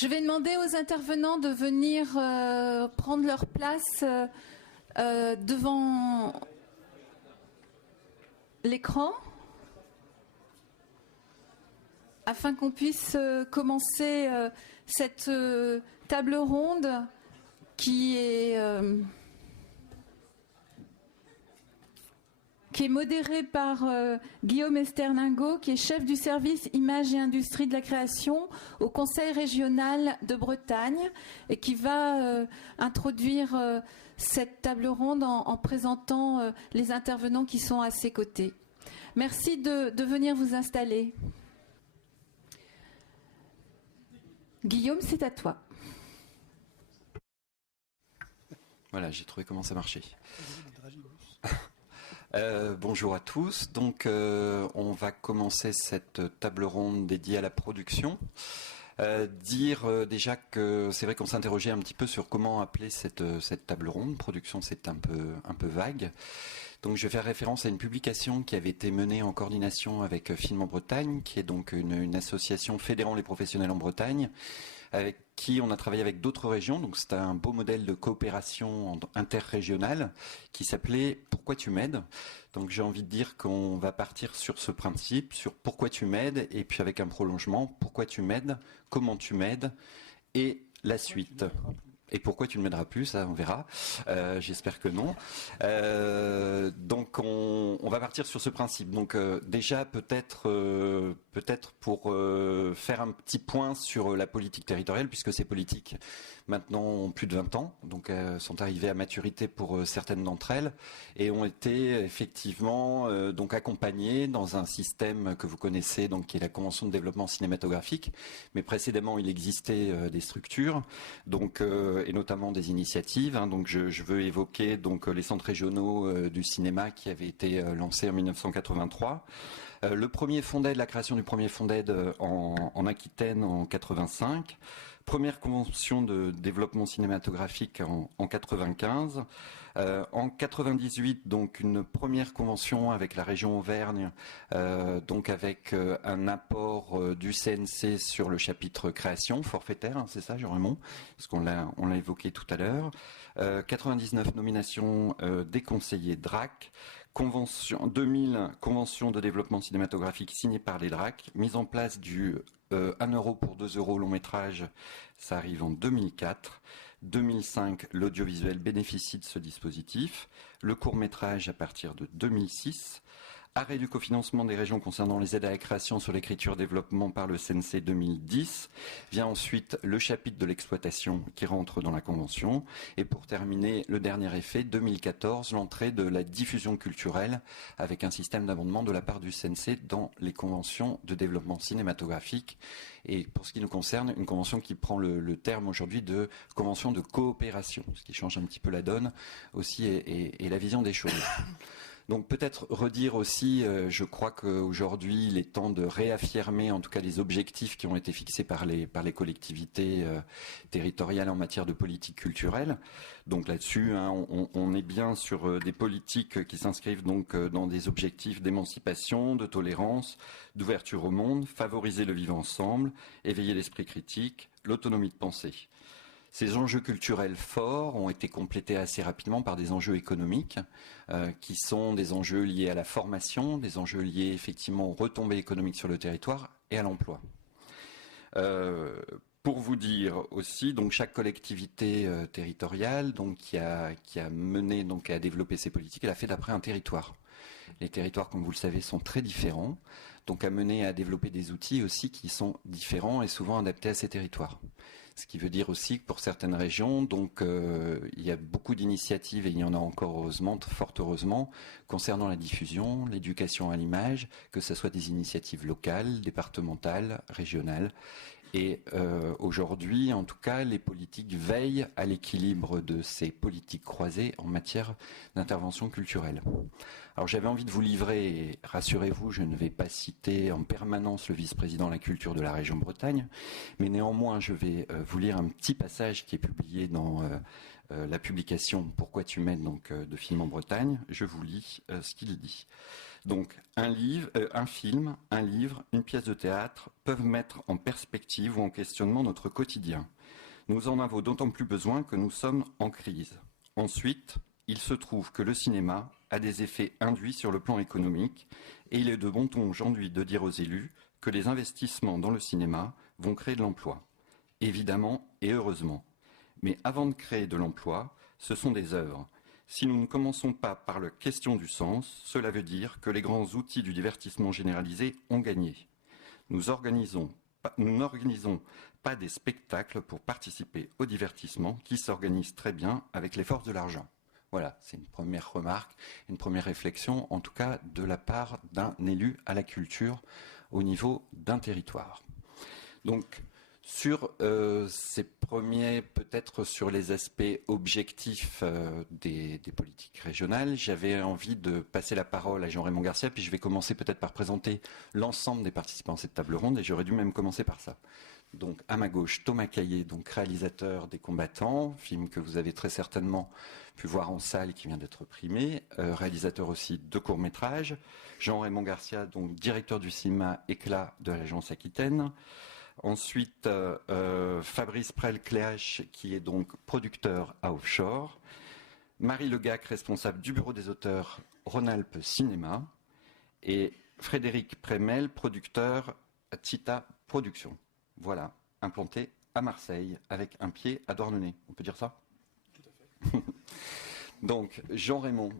Je vais demander aux intervenants de venir prendre leur place devant l'écran afin qu'on puisse commencer cette table ronde qui est modérée par Guillaume Esterlingo, qui est chef du service Images et Industries de la Création au Conseil régional de Bretagne et qui va introduire cette table ronde en présentant les intervenants qui sont à ses côtés. Merci de venir vous installer. Guillaume, c'est à toi. Voilà, j'ai trouvé comment ça marchait. Bonjour à tous. Donc, on va commencer cette table ronde dédiée à la production. Dire déjà que c'est vrai qu'on s'interrogeait un petit peu sur comment appeler cette table ronde. Production, c'est un peu vague. Donc je vais faire référence à une publication qui avait été menée en coordination avec Film en Bretagne, qui est donc une association fédérant les professionnels en Bretagne, avec qui on a travaillé avec d'autres régions. Donc c'est un beau modèle de coopération interrégionale qui s'appelait « Pourquoi tu m'aides ?» Donc j'ai envie de dire qu'on va partir sur ce principe, sur « Pourquoi tu m'aides ?» et puis avec un prolongement « Pourquoi tu m'aides ?» « Comment tu m'aides ?» et la suite. Et pourquoi tu ne m'aideras plus, ça on verra. J'espère que non. Donc on va partir sur ce principe. Donc déjà peut-être pour faire un petit point sur la politique territoriale, puisque ces politiques maintenant ont plus de 20 ans, donc sont arrivées à maturité pour certaines d'entre elles et ont été effectivement donc accompagnées dans un système que vous connaissez, donc qui est la Convention de développement cinématographique. Mais précédemment il existait des structures, donc et notamment des initiatives. Hein, donc je veux évoquer donc les centres régionaux du cinéma qui avaient été lancés en 1983. Le premier fonds d'aide, la création du premier fonds d'aide en Aquitaine en 85. Première convention de développement cinématographique en 95. En 98, donc une première convention avec la région Auvergne, donc avec un apport du CNC sur le chapitre création forfaitaire, hein, c'est ça, Jean-Raymond, parce qu'on l'a évoqué tout à l'heure. 99 nominations des conseillers DRAC. 2000, convention de développement cinématographique signée par les DRAC, mise en place du 1 euro pour 2 euros long métrage, ça arrive en 2004. 2005, l'audiovisuel bénéficie de ce dispositif. Le court métrage à partir de 2006. Arrêt du cofinancement des régions concernant les aides à la création sur l'écriture-développement par le CNC 2010. Vient ensuite le chapitre de l'exploitation qui rentre dans la convention. Et pour terminer, le dernier effet, 2014, l'entrée de la diffusion culturelle avec un système d'abondement de la part du CNC dans les conventions de développement cinématographique. Et pour ce qui nous concerne, une convention qui prend le terme aujourd'hui de convention de coopération, ce qui change un petit peu la donne aussi et la vision des choses. Donc peut-être redire aussi, je crois qu'aujourd'hui il est temps de réaffirmer en tout cas les objectifs qui ont été fixés par les collectivités territoriales en matière de politique culturelle. Donc là-dessus, hein, on est bien sur des politiques qui s'inscrivent donc dans des objectifs d'émancipation, de tolérance, d'ouverture au monde, favoriser le vivre ensemble, éveiller l'esprit critique, l'autonomie de pensée. Ces enjeux culturels forts ont été complétés assez rapidement par des enjeux économiques qui sont des enjeux liés à la formation, des enjeux liés effectivement aux retombées économiques sur le territoire et à l'emploi. Pour vous dire aussi, donc chaque collectivité territoriale donc qui a mené donc à développer ces politiques, elle a fait d'après un territoire. Les territoires, comme vous le savez, sont très différents, donc à mener à développer des outils aussi qui sont différents et souvent adaptés à ces territoires. Ce qui veut dire aussi que pour certaines régions, donc il y a beaucoup d'initiatives et il y en a encore heureusement, fort heureusement, concernant la diffusion, l'éducation à l'image, que ce soit des initiatives locales, départementales, régionales. Et aujourd'hui, en tout cas, les politiques veillent à l'équilibre de ces politiques croisées en matière d'intervention culturelle. Alors j'avais envie de vous livrer, et rassurez-vous, je ne vais pas citer en permanence le vice-président de la culture de la région Bretagne, mais néanmoins je vais vous lire un petit passage qui est publié dans la publication « Pourquoi tu m'aides » donc de Film en Bretagne. Je vous lis ce qu'il dit. Donc un film, un livre, une pièce de théâtre peuvent mettre en perspective ou en questionnement notre quotidien. Nous en avons d'autant plus besoin que nous sommes en crise. Ensuite, il se trouve que le cinéma a des effets induits sur le plan économique et il est de bon ton aujourd'hui de dire aux élus que les investissements dans le cinéma vont créer de l'emploi. Évidemment et heureusement. Mais avant de créer de l'emploi, ce sont des œuvres. Si nous ne commençons pas par la question du sens, cela veut dire que les grands outils du divertissement généralisé ont gagné. Nous n'organisons pas des spectacles pour participer au divertissement qui s'organisent très bien avec les forces de l'argent. Voilà, c'est une première remarque, une première réflexion, en tout cas de la part d'un élu à la culture au niveau d'un territoire. Donc, sur ces premiers, peut-être sur les aspects objectifs des politiques régionales, j'avais envie de passer la parole à Jean-Raymond Garcia, puis je vais commencer peut-être par présenter l'ensemble des participants à cette table ronde, et j'aurais dû même commencer par ça. Donc à ma gauche, Thomas Caillé, donc réalisateur des Combattants, film que vous avez très certainement pu voir en salle et qui vient d'être primé, réalisateur aussi de courts-métrages. Jean-Raymond Garcia, donc directeur du cinéma Éclat de l'Agence Aquitaine. Ensuite, Fabrice Prel-Cléache, qui est donc producteur à Offshore. Marie Legac, responsable du bureau des auteurs Rhône-Alpes Cinéma. Et Frédéric Prémel, producteur à Tita Productions. Voilà, implanté à Marseille, avec un pied à Douarnenez. On peut dire ça ? Tout à fait. Donc, Jean-Raymond,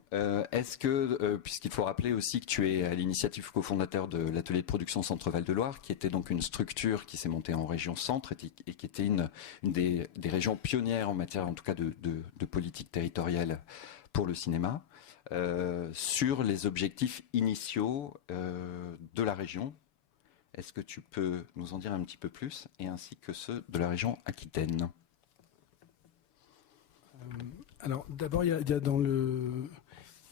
est-ce que, puisqu'il faut rappeler aussi que tu es à l'initiative cofondateur de l'atelier de production Centre-Val de Loire, qui était donc une structure qui s'est montée en région centre et qui était une des régions pionnières en matière, en tout cas, de politique territoriale pour le cinéma, sur les objectifs initiaux de la région. Est-ce que tu peux nous en dire un petit peu plus, et ainsi que ceux de la région Aquitaine ? Alors d'abord, il ne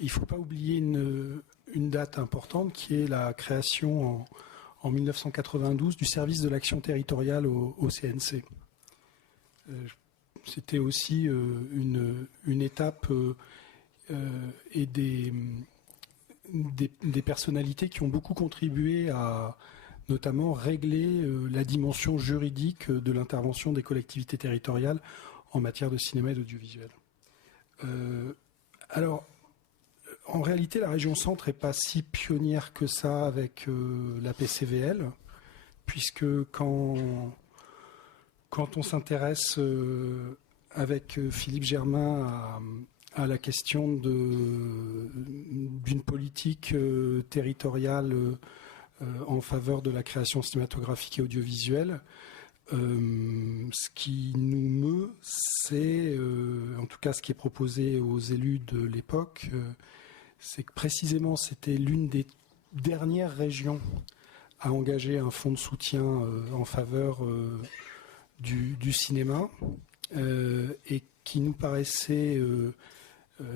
faut pas oublier une date importante qui est la création en 1992 du service de l'action territoriale au CNC. C'était aussi une étape et des personnalités qui ont beaucoup contribué à notamment régler la dimension juridique de l'intervention des collectivités territoriales en matière de cinéma et d'audiovisuel. Alors, en réalité, la région centre n'est pas si pionnière que ça avec la PCVL, puisque quand on s'intéresse avec Philippe Germain à la question d'une politique territoriale en faveur de la création cinématographique et audiovisuelle, ce qui nous meut, c'est, en tout cas ce qui est proposé aux élus de l'époque, c'est que précisément c'était l'une des dernières régions à engager un fonds de soutien en faveur du cinéma et qui nous paraissait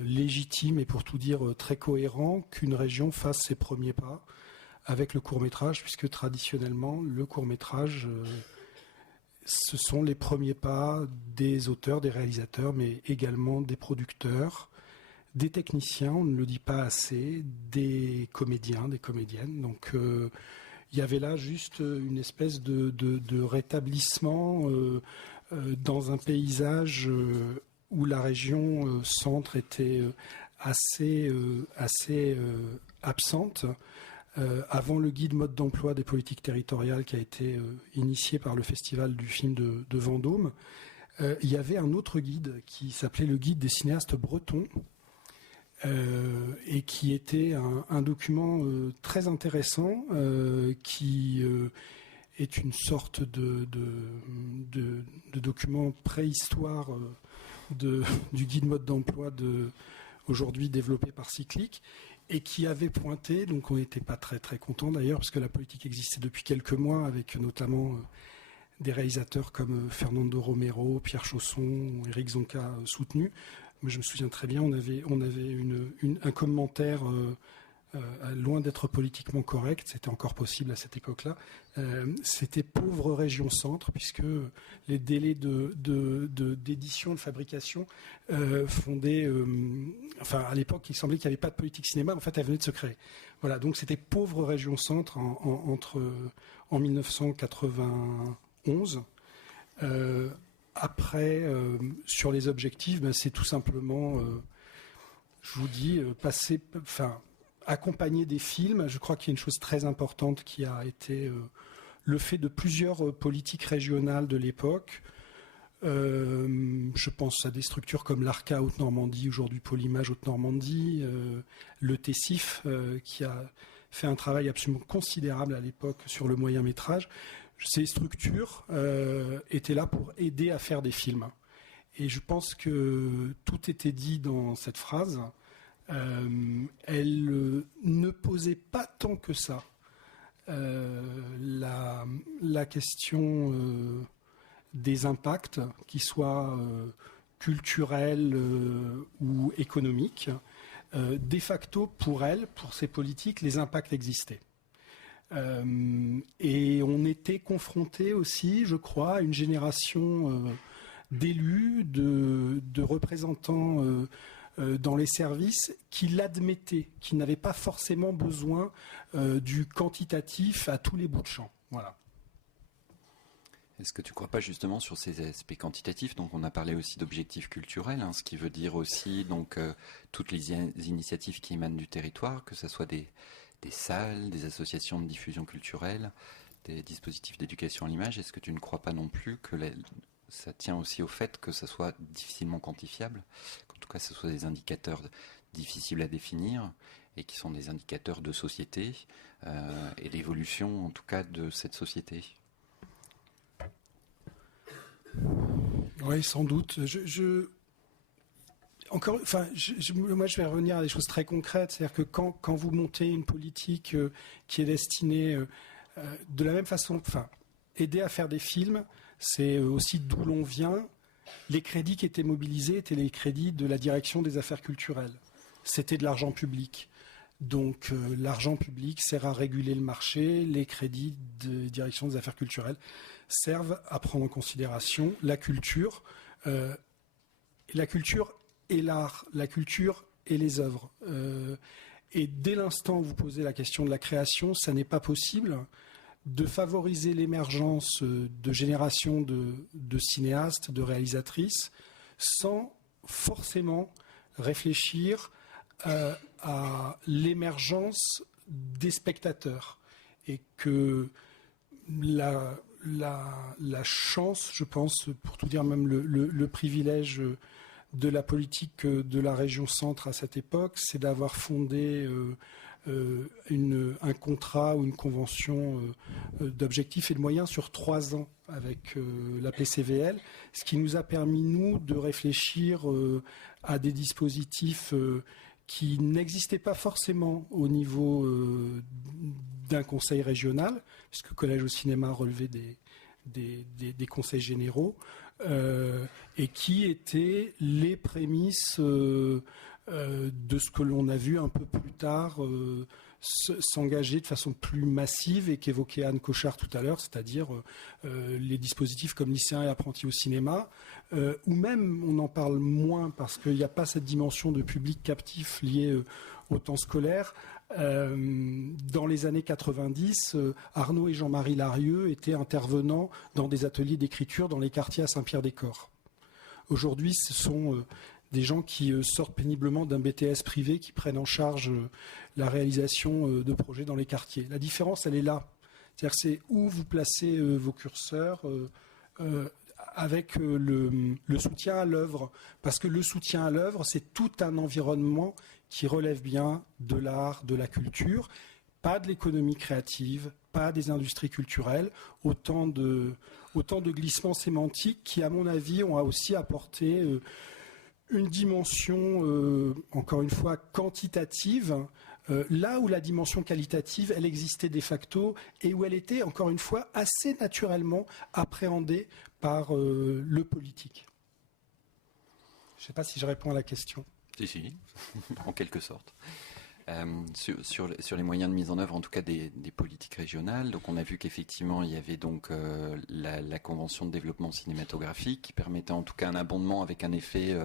légitime et pour tout dire très cohérent qu'une région fasse ses premiers pas avec le court-métrage, puisque traditionnellement le court-métrage ce sont les premiers pas des auteurs, des réalisateurs, mais également des producteurs, des techniciens, on ne le dit pas assez, des comédiens, des comédiennes. Donc il y avait là juste une espèce de rétablissement dans un paysage où la région centre était assez absente. Avant le guide mode d'emploi des politiques territoriales qui a été initié par le festival du film de Vendôme, il y avait un autre guide qui s'appelait le guide des cinéastes bretons et qui était un document très intéressant qui est une sorte de document préhistoire du guide mode d'emploi aujourd'hui développé par Cyclic, et qui avait pointé, donc on n'était pas très très content d'ailleurs, parce que la politique existait depuis quelques mois, avec notamment des réalisateurs comme Fernando Romero, Pierre Chausson, Éric Zonca soutenus. Moi je me souviens très bien, on avait un commentaire loin d'être politiquement correct, c'était encore possible à cette époque-là, c'était pauvre région centre, puisque les délais d'édition, de fabrication fondaient... à l'époque, il semblait qu'il n'y avait pas de politique cinéma, en fait, elle venait de se créer. Voilà, donc c'était pauvre région centre en 1991. Après, sur les objectifs, c'est tout simplement, je vous dis, accompagner des films. Je crois qu'il y a une chose très importante qui a été le fait de plusieurs politiques régionales de l'époque. Je pense à des structures comme l'ARCA Haute-Normandie, aujourd'hui Polymage Haute-Normandie, le TESIF, qui a fait un travail absolument considérable à l'époque sur le moyen-métrage. Ces structures étaient là pour aider à faire des films. Et je pense que tout était dit dans cette phrase. Elle ne posait pas tant que ça la question des impacts, qu'ils soient culturels ou économiques. De facto, pour elle, pour ces politiques, les impacts existaient. Et on était confronté aussi, je crois, à une génération d'élus, de représentants dans les services qui l'admettaient, qui n'avaient pas forcément besoin du quantitatif à tous les bouts de champ. Voilà. Est-ce que tu ne crois pas justement sur ces aspects quantitatifs? Donc on a parlé aussi d'objectifs culturels, ce qui veut dire aussi toutes les initiatives qui émanent du territoire, que ce soit des salles, des associations de diffusion culturelle, des dispositifs d'éducation à l'image. Est-ce que tu ne crois pas non plus que ça tient aussi au fait que ça soit difficilement quantifiable, qu'en tout cas ce soit des indicateurs difficiles à définir et qui sont des indicateurs de société et l'évolution en tout cas de cette société? Oui, sans doute. Moi, je vais revenir à des choses très concrètes. C'est-à-dire que quand vous montez une politique qui est destinée de la même façon, aider à faire des films, c'est aussi d'où l'on vient. Les crédits qui étaient mobilisés étaient les crédits de la direction des affaires culturelles. C'était de l'argent public. Donc l'argent public sert à réguler le marché. Les crédits de direction des affaires culturelles servent à prendre en considération la culture et l'art, la culture et les œuvres. Et dès l'instant où vous posez la question de la création, ça n'est pas possible de favoriser l'émergence de générations de cinéastes, de réalisatrices, sans forcément réfléchir à l'émergence des spectateurs. Et que la chance, je pense, pour tout dire, même le privilège de la politique de la région centre à cette époque, c'est d'avoir fondé un contrat ou une convention d'objectifs et de moyens sur 3 ans avec la PCVL, ce qui nous a permis, nous, de réfléchir à des dispositifs qui n'existaient pas forcément au niveau d'un conseil régional, puisque Collège au cinéma relevait des conseils généraux, et qui étaient les prémices de ce que l'on a vu un peu plus tard s'engager de façon plus massive et qu'évoquait Anne Cochard tout à l'heure, c'est-à-dire les dispositifs comme lycéens et apprentis au cinéma, ou même on en parle moins parce qu'il n'y a pas cette dimension de public captif liée au temps scolaire. Dans les années 90, Arnaud et Jean-Marie Larieux étaient intervenants dans des ateliers d'écriture dans les quartiers à Saint-Pierre-des-Corps. Aujourd'hui, ce sont des gens qui sortent péniblement d'un BTS privé, qui prennent en charge la réalisation de projets dans les quartiers. La différence, elle est là. C'est-à-dire c'est où vous placez vos curseurs avec le soutien à l'œuvre. Parce que le soutien à l'œuvre, c'est tout un environnement qui relève bien de l'art, de la culture, pas de l'économie créative, pas des industries culturelles, autant de glissements sémantiques qui, à mon avis, ont aussi apporté une dimension, encore une fois, quantitative, là où la dimension qualitative, elle existait de facto et où elle était, encore une fois, assez naturellement appréhendée par le politique. Je ne sais pas si je réponds à la question. Si, en quelque sorte. Sur les moyens de mise en œuvre, en tout cas des politiques régionales. Donc on a vu qu'effectivement il y avait donc la convention de développement cinématographique qui permettait en tout cas un abondement avec un effet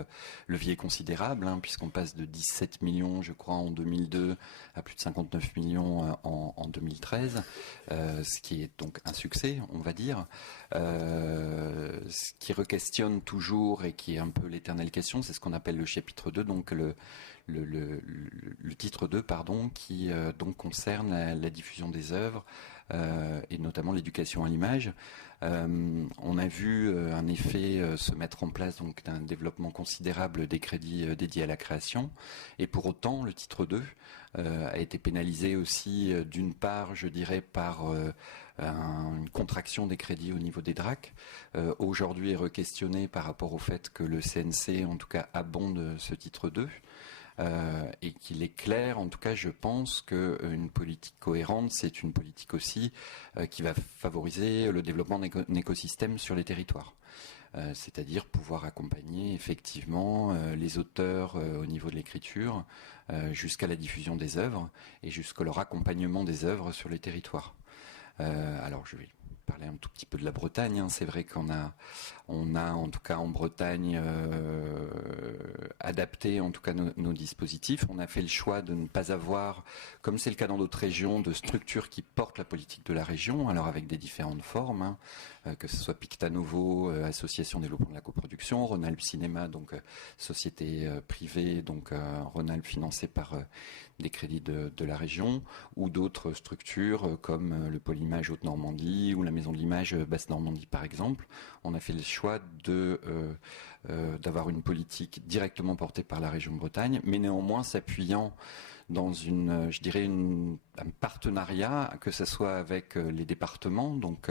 levier considérable, puisqu'on passe de 17 millions, je crois, en 2002 à plus de 59 millions en 2013, ce qui est donc un succès, on va dire. Ce qui requestionne toujours et qui est un peu l'éternelle question, c'est ce qu'on appelle le chapitre 2, donc le titre 2, pardon, qui donc concerne la diffusion des œuvres et notamment l'éducation à l'image. On a vu un effet se mettre en place donc d'un développement considérable des crédits dédiés à la création, et pour autant le titre 2 a été pénalisé aussi d'une part, je dirais, par une contraction des crédits au niveau des DRAC. Aujourd'hui est requestionné par rapport au fait que le CNC en tout cas abonde ce titre 2. Et qu'il est clair, en tout cas je pense qu'une politique cohérente, c'est une politique aussi qui va favoriser le développement d'un écosystème sur les territoires. C'est-à-dire pouvoir accompagner effectivement les auteurs au niveau de l'écriture jusqu'à la diffusion des œuvres et jusqu'à leur accompagnement des œuvres sur les territoires. Alors je vais parler un tout petit peu de la Bretagne. C'est vrai qu'on a en tout cas en Bretagne adapté en tout cas nos dispositifs. On a fait le choix de ne pas avoir, comme c'est le cas dans d'autres régions, de structures qui portent la politique de la région, alors avec des différentes formes, que ce soit Picta Novo, association développement de la coproduction, Rhône-Alpes Cinéma, donc société privée, donc Rhône-Alpes financée par des crédits de la région, ou d'autres structures comme le Pôle Image Haute-Normandie ou la Maison de l'Image Basse-Normandie par exemple. On a fait le choix d'avoir une politique directement portée par la région de Bretagne, mais néanmoins s'appuyant dans un partenariat, que ce soit avec les départements. Donc,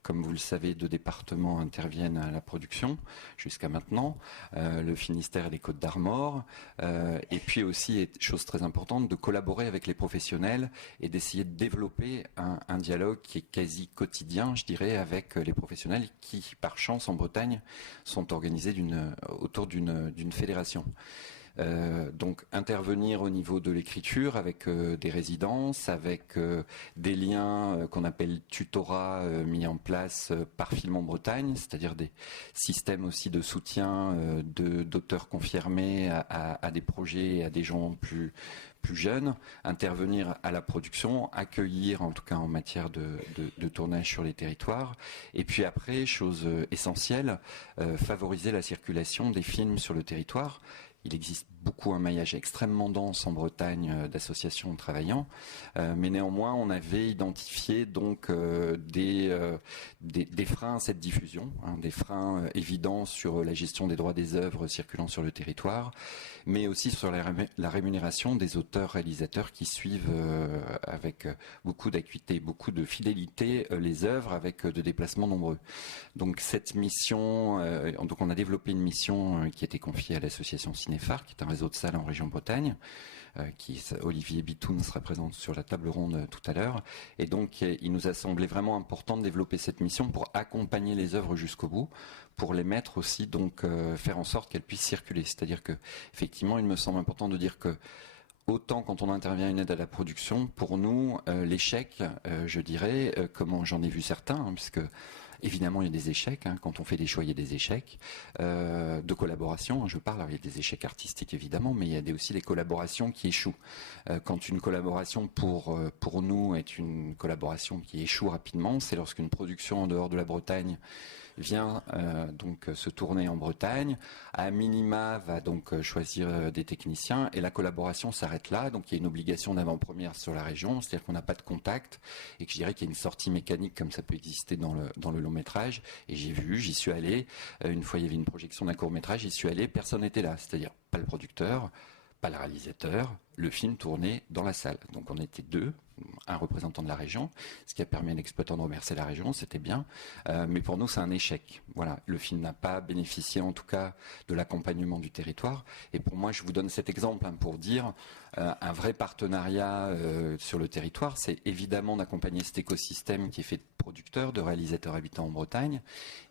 comme vous le savez, 2 départements interviennent à la production jusqu'à maintenant, le Finistère et les Côtes-d'Armor. Et puis aussi, chose très importante, de collaborer avec les professionnels et d'essayer de développer un dialogue qui est quasi quotidien, je dirais, avec les professionnels qui, par chance, en Bretagne, sont organisés autour d'une fédération. Donc intervenir au niveau de l'écriture avec des résidences, avec des liens qu'on appelle tutorat mis en place par Film en Bretagne, c'est-à-dire des systèmes aussi de soutien d'auteurs confirmés à des projets et à des gens plus jeunes, intervenir à la production, accueillir en tout cas en matière de tournage sur les territoires, et puis après, chose essentielle, favoriser la circulation des films sur le territoire. Il existe beaucoup un maillage extrêmement dense en Bretagne d'associations travaillant, mais néanmoins on avait identifié donc des freins à cette diffusion, des freins évidents sur la gestion des droits des œuvres circulant sur le territoire, mais aussi sur la rémunération des auteurs-réalisateurs qui suivent avec beaucoup d'acuité, beaucoup de fidélité les œuvres avec de déplacements nombreux. Donc cette mission, donc on a développé une mission qui a été confiée à l'association Cinéphare, qui est un réseau de salles en région Bretagne, Olivier Bitoun sera présent sur la table ronde tout à l'heure, et donc il nous a semblé vraiment important de développer cette mission pour accompagner les œuvres jusqu'au bout, pour les mettre aussi, donc faire en sorte qu'elles puissent circuler. C'est-à-dire que effectivement, il me semble important de dire que autant quand on intervient une aide à la production, pour nous, l'échec, je dirais, comme j'en ai vu certains, puisque évidemment, il y a des échecs. Quand on fait des choix, il y a des échecs de collaboration. Je parle, il y a des échecs artistiques évidemment, mais il y a aussi des collaborations qui échouent. Quand une collaboration pour nous est une collaboration qui échoue rapidement, c'est lorsqu'une production en dehors de la Bretagne vient donc se tourner en Bretagne, à minima va donc choisir des techniciens et la collaboration s'arrête là. Donc il y a une obligation d'avant-première sur la région, c'est-à-dire qu'on n'a pas de contact et que je dirais qu'il y a une sortie mécanique comme ça peut exister dans le long métrage. Et j'y suis allé, une fois il y avait une projection d'un court métrage, j'y suis allé, personne n'était là, c'est-à-dire pas le producteur, pas le réalisateur, le film tournait dans la salle. Donc on était 2, un représentant de la région, ce qui a permis à l'exploitant de remercier la région, c'était bien. Mais pour nous, c'est un échec. Voilà, le film n'a pas bénéficié en tout cas de l'accompagnement du territoire. Et pour moi, je vous donne cet exemple pour dire un vrai partenariat sur le territoire, c'est évidemment d'accompagner cet écosystème qui est fait de producteurs, de réalisateurs habitants en Bretagne.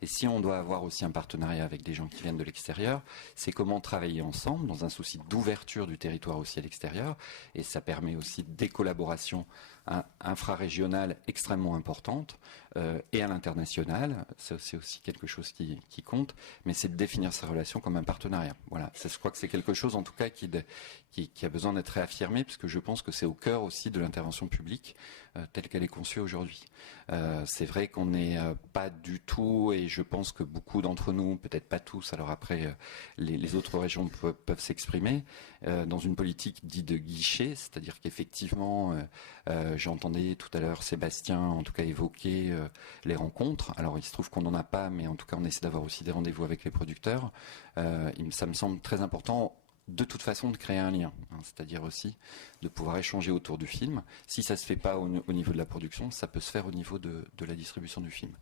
Et si on doit avoir aussi un partenariat avec des gens qui viennent de l'extérieur, c'est comment travailler ensemble dans un souci d'ouverture du territoire aussi à l'extérieur. Et ça permet aussi des collaborations infrarégionales extrêmement importantes et à l'international. C'est aussi quelque chose qui compte, mais c'est de définir ces relations comme un partenariat. Voilà, je crois que c'est quelque chose en tout cas qui a besoin d'être réaffirmé, parce que je pense que c'est au cœur aussi de l'intervention publique telle qu'elle est conçue aujourd'hui. C'est vrai qu'on n'est pas du tout, et je pense que beaucoup d'entre nous, peut-être pas tous, alors après les autres régions peuvent s'exprimer, dans une politique dite de guichet, c'est-à-dire qu'effectivement, j'entendais tout à l'heure Sébastien en tout cas évoquer les rencontres. Alors il se trouve qu'on n'en a pas, mais en tout cas on essaie d'avoir aussi des rendez-vous avec les producteurs. Ça me semble très important de toute façon de créer un lien, c'est-à-dire aussi de pouvoir échanger autour du film. Si ça ne se fait pas au niveau de la production, ça peut se faire au niveau de la distribution du film.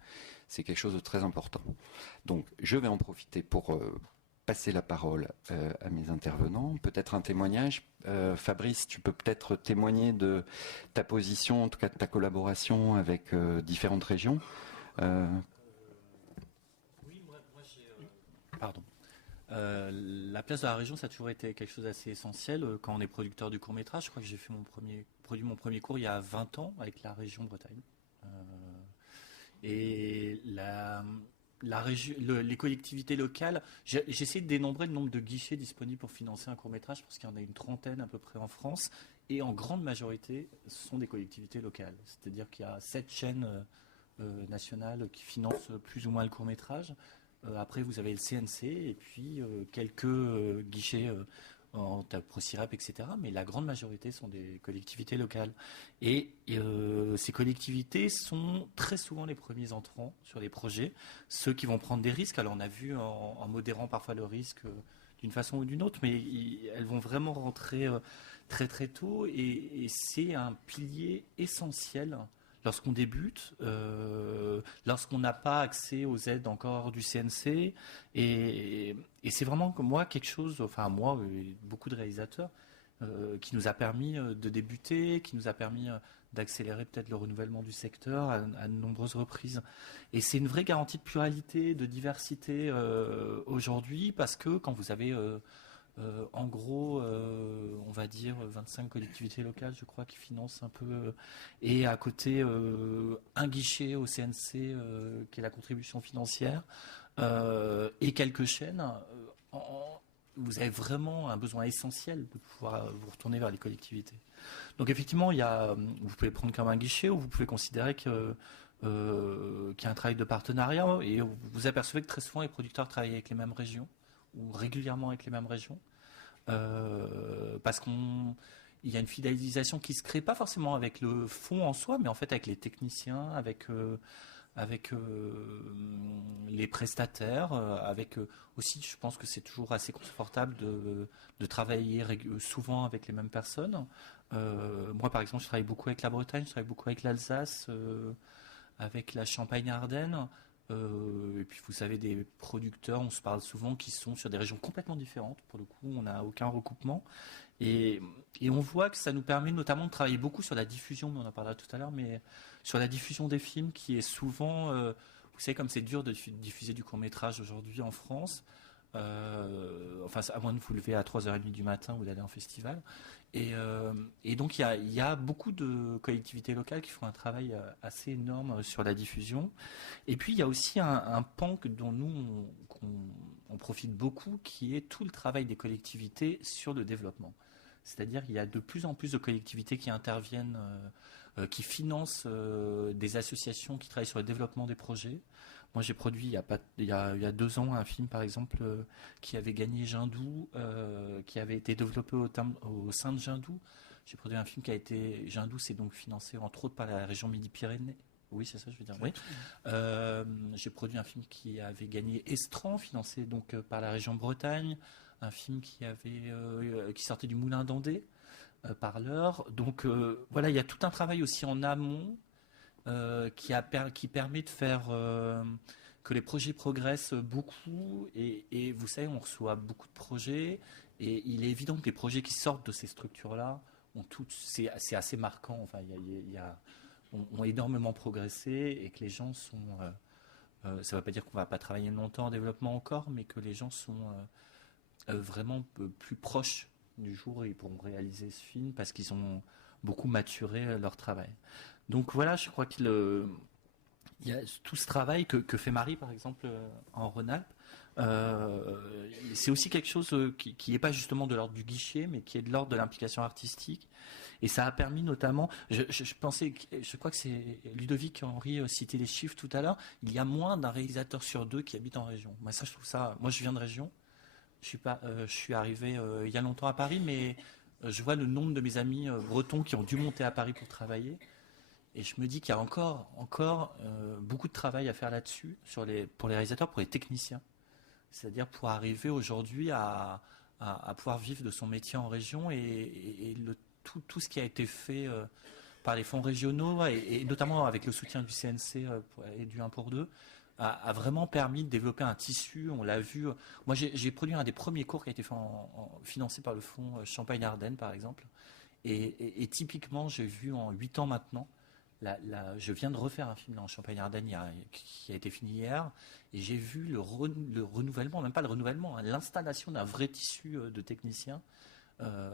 C'est quelque chose de très important. Donc je vais en profiter pour passer la parole à mes intervenants. Peut-être un témoignage. Fabrice, tu peux peut-être témoigner de ta position, en tout cas de ta collaboration avec différentes régions. Oui, moi j'ai... Pardon. La place de la région, ça a toujours été quelque chose d'assez essentiel. Quand on est producteur du court-métrage, je crois que j'ai fait produit mon premier court il y a 20 ans avec la région Bretagne. Et les collectivités locales, j'ai essayé de dénombrer le nombre de guichets disponibles pour financer un court-métrage, parce qu'il y en a une trentaine à peu près en France, et en grande majorité, ce sont des collectivités locales. C'est-à-dire qu'il y a 7 chaînes nationales qui financent plus ou moins le court-métrage. Après, vous avez le CNC et puis quelques guichets en ProCirep, etc. Mais la grande majorité sont des collectivités locales. Et ces collectivités sont très souvent les premiers entrants sur les projets, ceux qui vont prendre des risques. Alors on a vu en modérant parfois le risque d'une façon ou d'une autre, mais elles vont vraiment rentrer très très tôt. Et c'est un pilier essentiel lorsqu'on débute, lorsqu'on n'a pas accès aux aides encore du CNC, et c'est vraiment moi quelque chose, enfin moi et beaucoup de réalisateurs, qui nous a permis de débuter, qui nous a permis d'accélérer peut-être le renouvellement du secteur à de nombreuses reprises. Et c'est une vraie garantie de pluralité, de diversité aujourd'hui, parce que quand vous avez en gros, on va dire 25 collectivités locales, je crois, qui financent un peu. Et à côté, un guichet au CNC, qui est la contribution financière, et quelques chaînes. Vous avez vraiment un besoin essentiel de pouvoir vous retourner vers les collectivités. Donc effectivement, vous pouvez prendre comme un guichet, ou vous pouvez considérer qu'il y a un travail de partenariat, et vous apercevez que très souvent les producteurs travaillent avec les mêmes régions, ou régulièrement avec les mêmes régions. Parce qu'il y a une fidélisation qui se crée pas forcément avec le fond en soi, mais en fait avec les techniciens, avec les prestataires, aussi, je pense que c'est toujours assez confortable de travailler souvent avec les mêmes personnes. Moi, par exemple, je travaille beaucoup avec la Bretagne, je travaille beaucoup avec l'Alsace, avec la Champagne-Ardenne. Et puis vous savez, des producteurs, on se parle souvent, qui sont sur des régions complètement différentes. Pour le coup, on n'a aucun recoupement. Et on voit que ça nous permet notamment de travailler beaucoup sur la diffusion, mais on en parlera tout à l'heure, mais sur la diffusion des films, qui est souvent... vous savez, comme c'est dur de diffuser du court-métrage aujourd'hui en France, enfin, à moins de vous lever à 3h30 du matin ou d'aller en festival. Et donc, il y a beaucoup de collectivités locales qui font un travail assez énorme sur la diffusion. Et puis, il y a aussi un pan dont nous, on profite beaucoup, qui est tout le travail des collectivités sur le développement. C'est-à-dire qu'il y a de plus en plus de collectivités qui interviennent, qui financent des associations qui travaillent sur le développement des projets. Moi, j'ai produit il y a 2 ans un film, par exemple, qui avait gagné Jindou, qui avait été développé au sein de Jindou. J'ai produit un film qui a été... Jindou, c'est donc financé entre autres par la région Midi-Pyrénées. Oui, c'est ça, je veux dire. Oui. J'ai produit un film qui avait gagné Estran, financé donc par la région Bretagne. Un film qui sortait du Moulin d'Andé, par l'heure. Donc voilà, il y a tout un travail aussi en amont, qui permet de faire que les projets progressent beaucoup, et vous savez, on reçoit beaucoup de projets, et il est évident que les projets qui sortent de ces structures-là ont c'est assez marquant. Enfin, il y a ont énormément progressé et que les gens sont... ça ne veut pas dire qu'on ne va pas travailler longtemps en développement encore, mais que les gens sont vraiment plus proches du jour où ils pourront réaliser ce film parce qu'ils ont beaucoup maturé leur travail. Donc voilà, je crois qu'il y a tout ce travail que fait Marie, par exemple, en Rhône-Alpes. C'est aussi quelque chose qui n'est pas justement de l'ordre du guichet, mais qui est de l'ordre de l'implication artistique. Et ça a permis notamment, je crois que c'est Ludovic Henry citait les chiffres tout à l'heure, il y a moins d'un réalisateur sur 2 qui habite en région. Moi, ça, je trouve ça. Moi, je viens de région. Je suis arrivé il y a longtemps à Paris, mais je vois le nombre de mes amis bretons qui ont dû monter à Paris pour travailler. Et je me dis qu'il y a encore beaucoup de travail à faire là-dessus, pour les réalisateurs, pour les techniciens. C'est-à-dire pour arriver aujourd'hui à pouvoir vivre de son métier en région et tout ce qui a été fait par les fonds régionaux et notamment avec le soutien du CNC et du 1 pour 2 a vraiment permis de développer un tissu. On l'a vu. Moi, j'ai produit un des premiers cours qui a été fait financé par le fonds Champagne-Ardenne, par exemple. Et typiquement, j'ai vu en 8 ans maintenant, je viens de refaire un film en Champagne-Ardenne qui a été fini hier, et j'ai vu le renouvellement, même pas le renouvellement, l'installation d'un vrai tissu de techniciens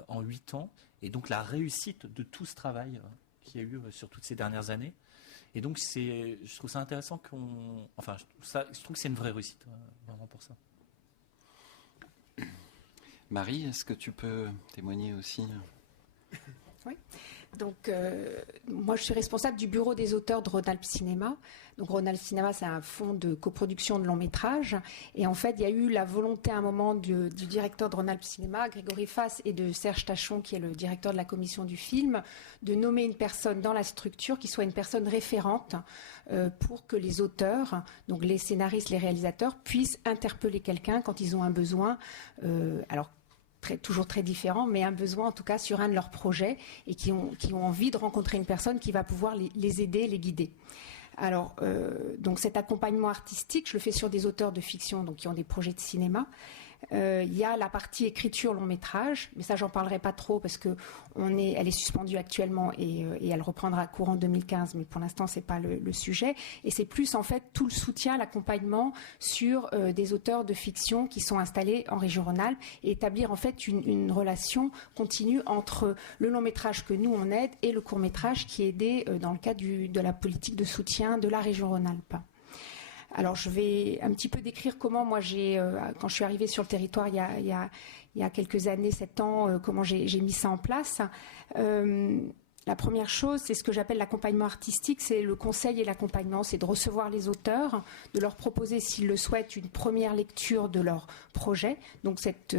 en 8 ans, et donc la réussite de tout ce travail qu'il y a eu sur toutes ces dernières années. Et donc je trouve ça intéressant je trouve que c'est une vraie réussite, vraiment pour ça. Marie, est-ce que tu peux témoigner aussi ? Oui. Donc, moi, je suis responsable du bureau des auteurs de Rhône-Alpes Cinéma. Donc, Rhône-Alpes Cinéma, c'est un fonds de coproduction de long métrage. Et en fait, il y a eu la volonté à un moment du directeur de Rhône-Alpes Cinéma, Grégory Fass, et de Serge Tachon, qui est le directeur de la commission du film, de nommer une personne dans la structure qui soit une personne référente pour que les auteurs, donc les scénaristes, les réalisateurs, puissent interpeller quelqu'un quand ils ont un besoin. Toujours très différent, mais un besoin en tout cas sur un de leurs projets et qui ont envie de rencontrer une personne qui va pouvoir les aider, les guider. Alors, donc cet accompagnement artistique, je le fais sur des auteurs de fiction donc qui ont des projets de cinéma. Il y a la partie écriture long métrage, mais ça j'en parlerai pas trop parce que elle est suspendue actuellement et elle reprendra courant 2015, mais pour l'instant c'est pas le sujet. Et c'est plus en fait tout le soutien, l'accompagnement sur des auteurs de fiction qui sont installés en région Rhône-Alpes et établir en fait une relation continue entre le long métrage que nous on aide et le court métrage qui est aidé dans le cadre de la politique de soutien de la région Rhône-Alpes. Alors, je vais un petit peu décrire comment moi quand je suis arrivée sur le territoire il y a quelques années, 7 ans, comment j'ai mis ça en place. La première chose, c'est ce que j'appelle l'accompagnement artistique, c'est le conseil et l'accompagnement, c'est de recevoir les auteurs, de leur proposer, s'ils le souhaitent, une première lecture de leur projet. Donc cette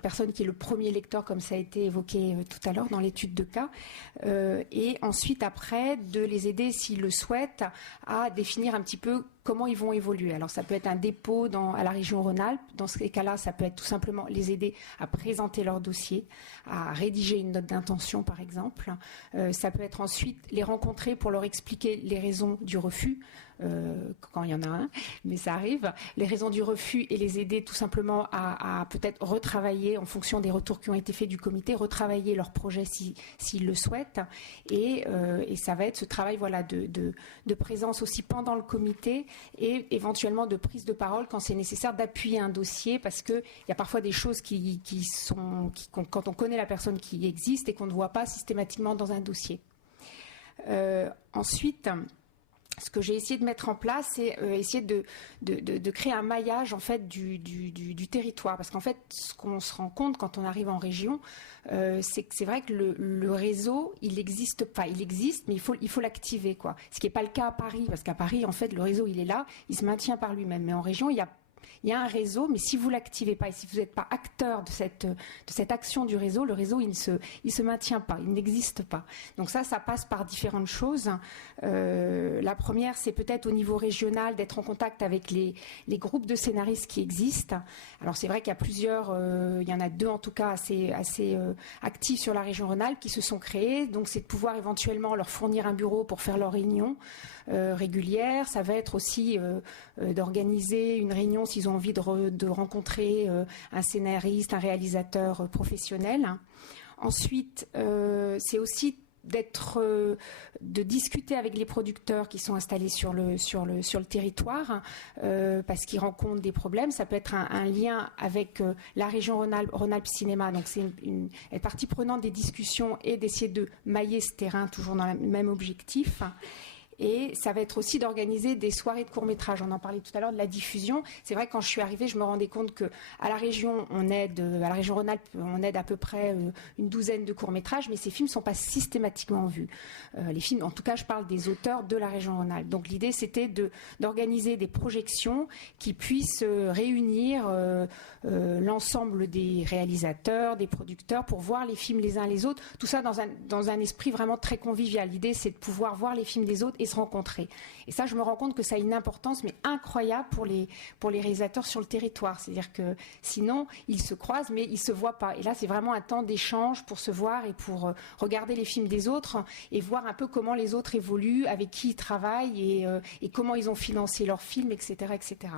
personne qui est le premier lecteur, comme ça a été évoqué tout à l'heure dans l'étude de cas, et ensuite après de les aider, s'ils le souhaitent, à définir un petit peu comment ils vont évoluer. Alors ça peut être un dépôt à la région Rhône-Alpes. Dans ces cas-là, ça peut être tout simplement les aider à présenter leur dossier, à rédiger une note d'intention par exemple. Ça peut être ensuite les rencontrer pour leur expliquer les raisons du refus, quand il y en a un, mais ça arrive, les raisons du refus et les aider tout simplement à peut-être retravailler en fonction des retours qui ont été faits du comité, retravailler leur projet s'ils le souhaitent. Et ça va être ce travail de présence aussi pendant le comité et éventuellement de prise de parole quand c'est nécessaire d'appuyer un dossier parce qu'il y a parfois des choses quand on connaît la personne qui existe et qu'on ne voit pas systématiquement dans un dossier. Ensuite, ce que j'ai essayé de mettre en place, c'est essayer de créer un maillage en fait du territoire, parce qu'en fait, ce qu'on se rend compte quand on arrive en région, c'est que c'est vrai que le réseau, il n'existe pas. Il existe, mais il faut l'activer, quoi. Ce qui n'est pas le cas à Paris, parce qu'à Paris, en fait, le réseau, il est là, il se maintient par lui-même. Mais en région, il y a un réseau, mais si vous l'activez pas et si vous n'êtes pas acteur de cette action du réseau, le réseau il se maintient pas, il n'existe pas. Donc ça passe par différentes choses. La première, c'est peut-être au niveau régional d'être en contact avec les groupes de scénaristes qui existent. Alors c'est vrai qu'il y a plusieurs, il y en a 2 en tout cas assez actifs sur la région Rhône-Alpes qui se sont créés. Donc c'est de pouvoir éventuellement leur fournir un bureau pour faire leurs réunions régulières. Ça va être aussi d'organiser une réunion s'ils ont envie de rencontrer un scénariste, un réalisateur professionnel. Ensuite, c'est aussi de discuter avec les producteurs qui sont installés sur le territoire parce qu'ils rencontrent des problèmes. Ça peut être un lien avec la région Rhône-Alpes Cinéma. Donc c'est être partie prenante des discussions et d'essayer de mailler ce terrain toujours dans le même objectif. Et ça va être aussi d'organiser des soirées de court-métrage. On en parlait tout à l'heure de la diffusion. C'est vrai que quand je suis arrivée, je me rendais compte qu'à la région, à la région Rhône-Alpes, on aide à peu près une douzaine de courts-métrages, mais ces films ne sont pas systématiquement vus. Les films, en tout cas, je parle des auteurs de la région Rhône-Alpes. Donc l'idée, c'était d'organiser des projections qui puissent réunir l'ensemble des réalisateurs, des producteurs, pour voir les films les uns les autres. Tout ça dans un esprit vraiment très convivial. L'idée, c'est de pouvoir voir les films des autres et se rencontrer. Et ça, je me rends compte que ça a une importance, mais incroyable pour les réalisateurs sur le territoire. C'est-à-dire que sinon, ils se croisent, mais ils ne se voient pas. Et là, c'est vraiment un temps d'échange pour se voir et pour regarder les films des autres et voir un peu comment les autres évoluent, avec qui ils travaillent et comment ils ont financé leurs films, etc., etc.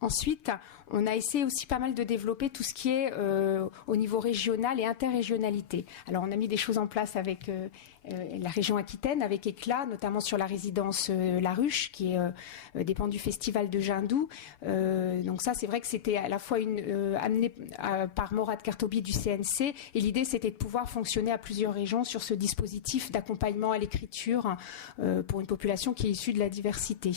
Ensuite, on a essayé aussi pas mal de développer tout ce qui est au niveau régional et interrégionalité. Alors, on a mis des choses en place avec la région Aquitaine, avec éclat, notamment sur la résidence La Ruche, qui dépend du festival de Jindou. Donc ça, c'est vrai que c'était à la fois amené par Morad Kartobi du CNC, et l'idée, c'était de pouvoir fonctionner à plusieurs régions sur ce dispositif d'accompagnement à l'écriture pour une population qui est issue de la diversité.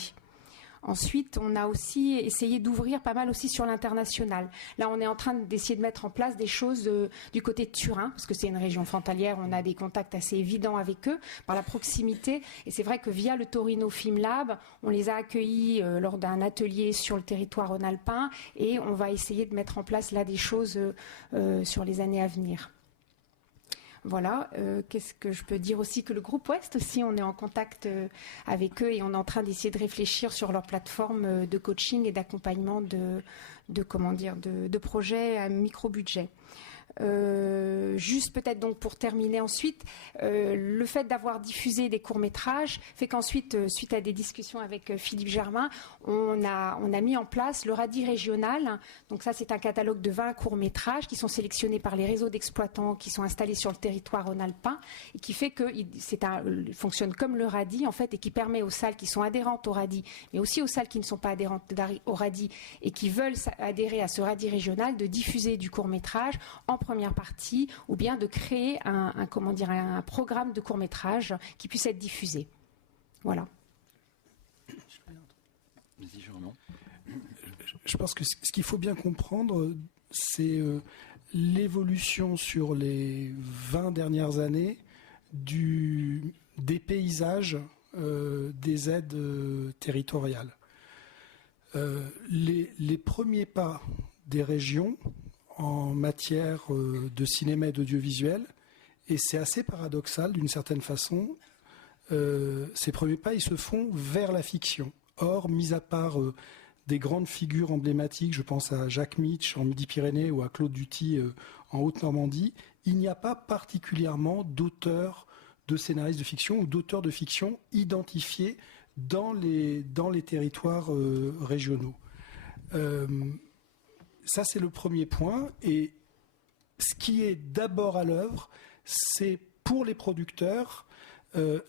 Ensuite, on a aussi essayé d'ouvrir pas mal aussi sur l'international. Là, on est en train d'essayer de mettre en place des choses du côté de Turin, parce que c'est une région frontalière, on a des contacts assez évidents avec eux, par la proximité. Et c'est vrai que via le Torino Film Lab, on les a accueillis lors d'un atelier sur le territoire rhône-alpin, et on va essayer de mettre en place là des choses sur les années à venir. Voilà, qu'est-ce que je peux dire aussi, que le groupe Ouest aussi, on est en contact avec eux et on est en train d'essayer de réfléchir sur leur plateforme de coaching et d'accompagnement de projets à micro-budget. Juste peut-être donc pour terminer ensuite, le fait d'avoir diffusé des courts-métrages fait qu'ensuite, suite à des discussions avec Philippe Germain, on a mis en place le RADI régional. Donc ça, c'est un catalogue de 20 courts-métrages qui sont sélectionnés par les réseaux d'exploitants qui sont installés sur le territoire rhône-alpin et qui fait que fonctionne comme le RADI en fait, et qui permet aux salles qui sont adhérentes au RADI, mais aussi aux salles qui ne sont pas adhérentes au RADI et qui veulent adhérer à ce RADI régional, de diffuser du court-métrage en première partie, ou bien de créer un programme de court-métrage qui puisse être diffusé. Voilà. Je pense que ce qu'il faut bien comprendre, c'est l'évolution sur les 20 dernières années des paysages des aides territoriales. Les premiers pas des régions en matière de cinéma et d'audiovisuel, et c'est assez paradoxal d'une certaine façon, ces premiers pas, ils se font vers la fiction. Or, mis à part des grandes figures emblématiques, je pense à Jacques Mitch en Midi-Pyrénées ou à Claude Duty en Haute-Normandie, il n'y a pas particulièrement d'auteurs de scénaristes de fiction ou d'auteurs de fiction identifiés dans les territoires régionaux. Ça, c'est le premier point. Et ce qui est d'abord à l'œuvre, c'est pour les producteurs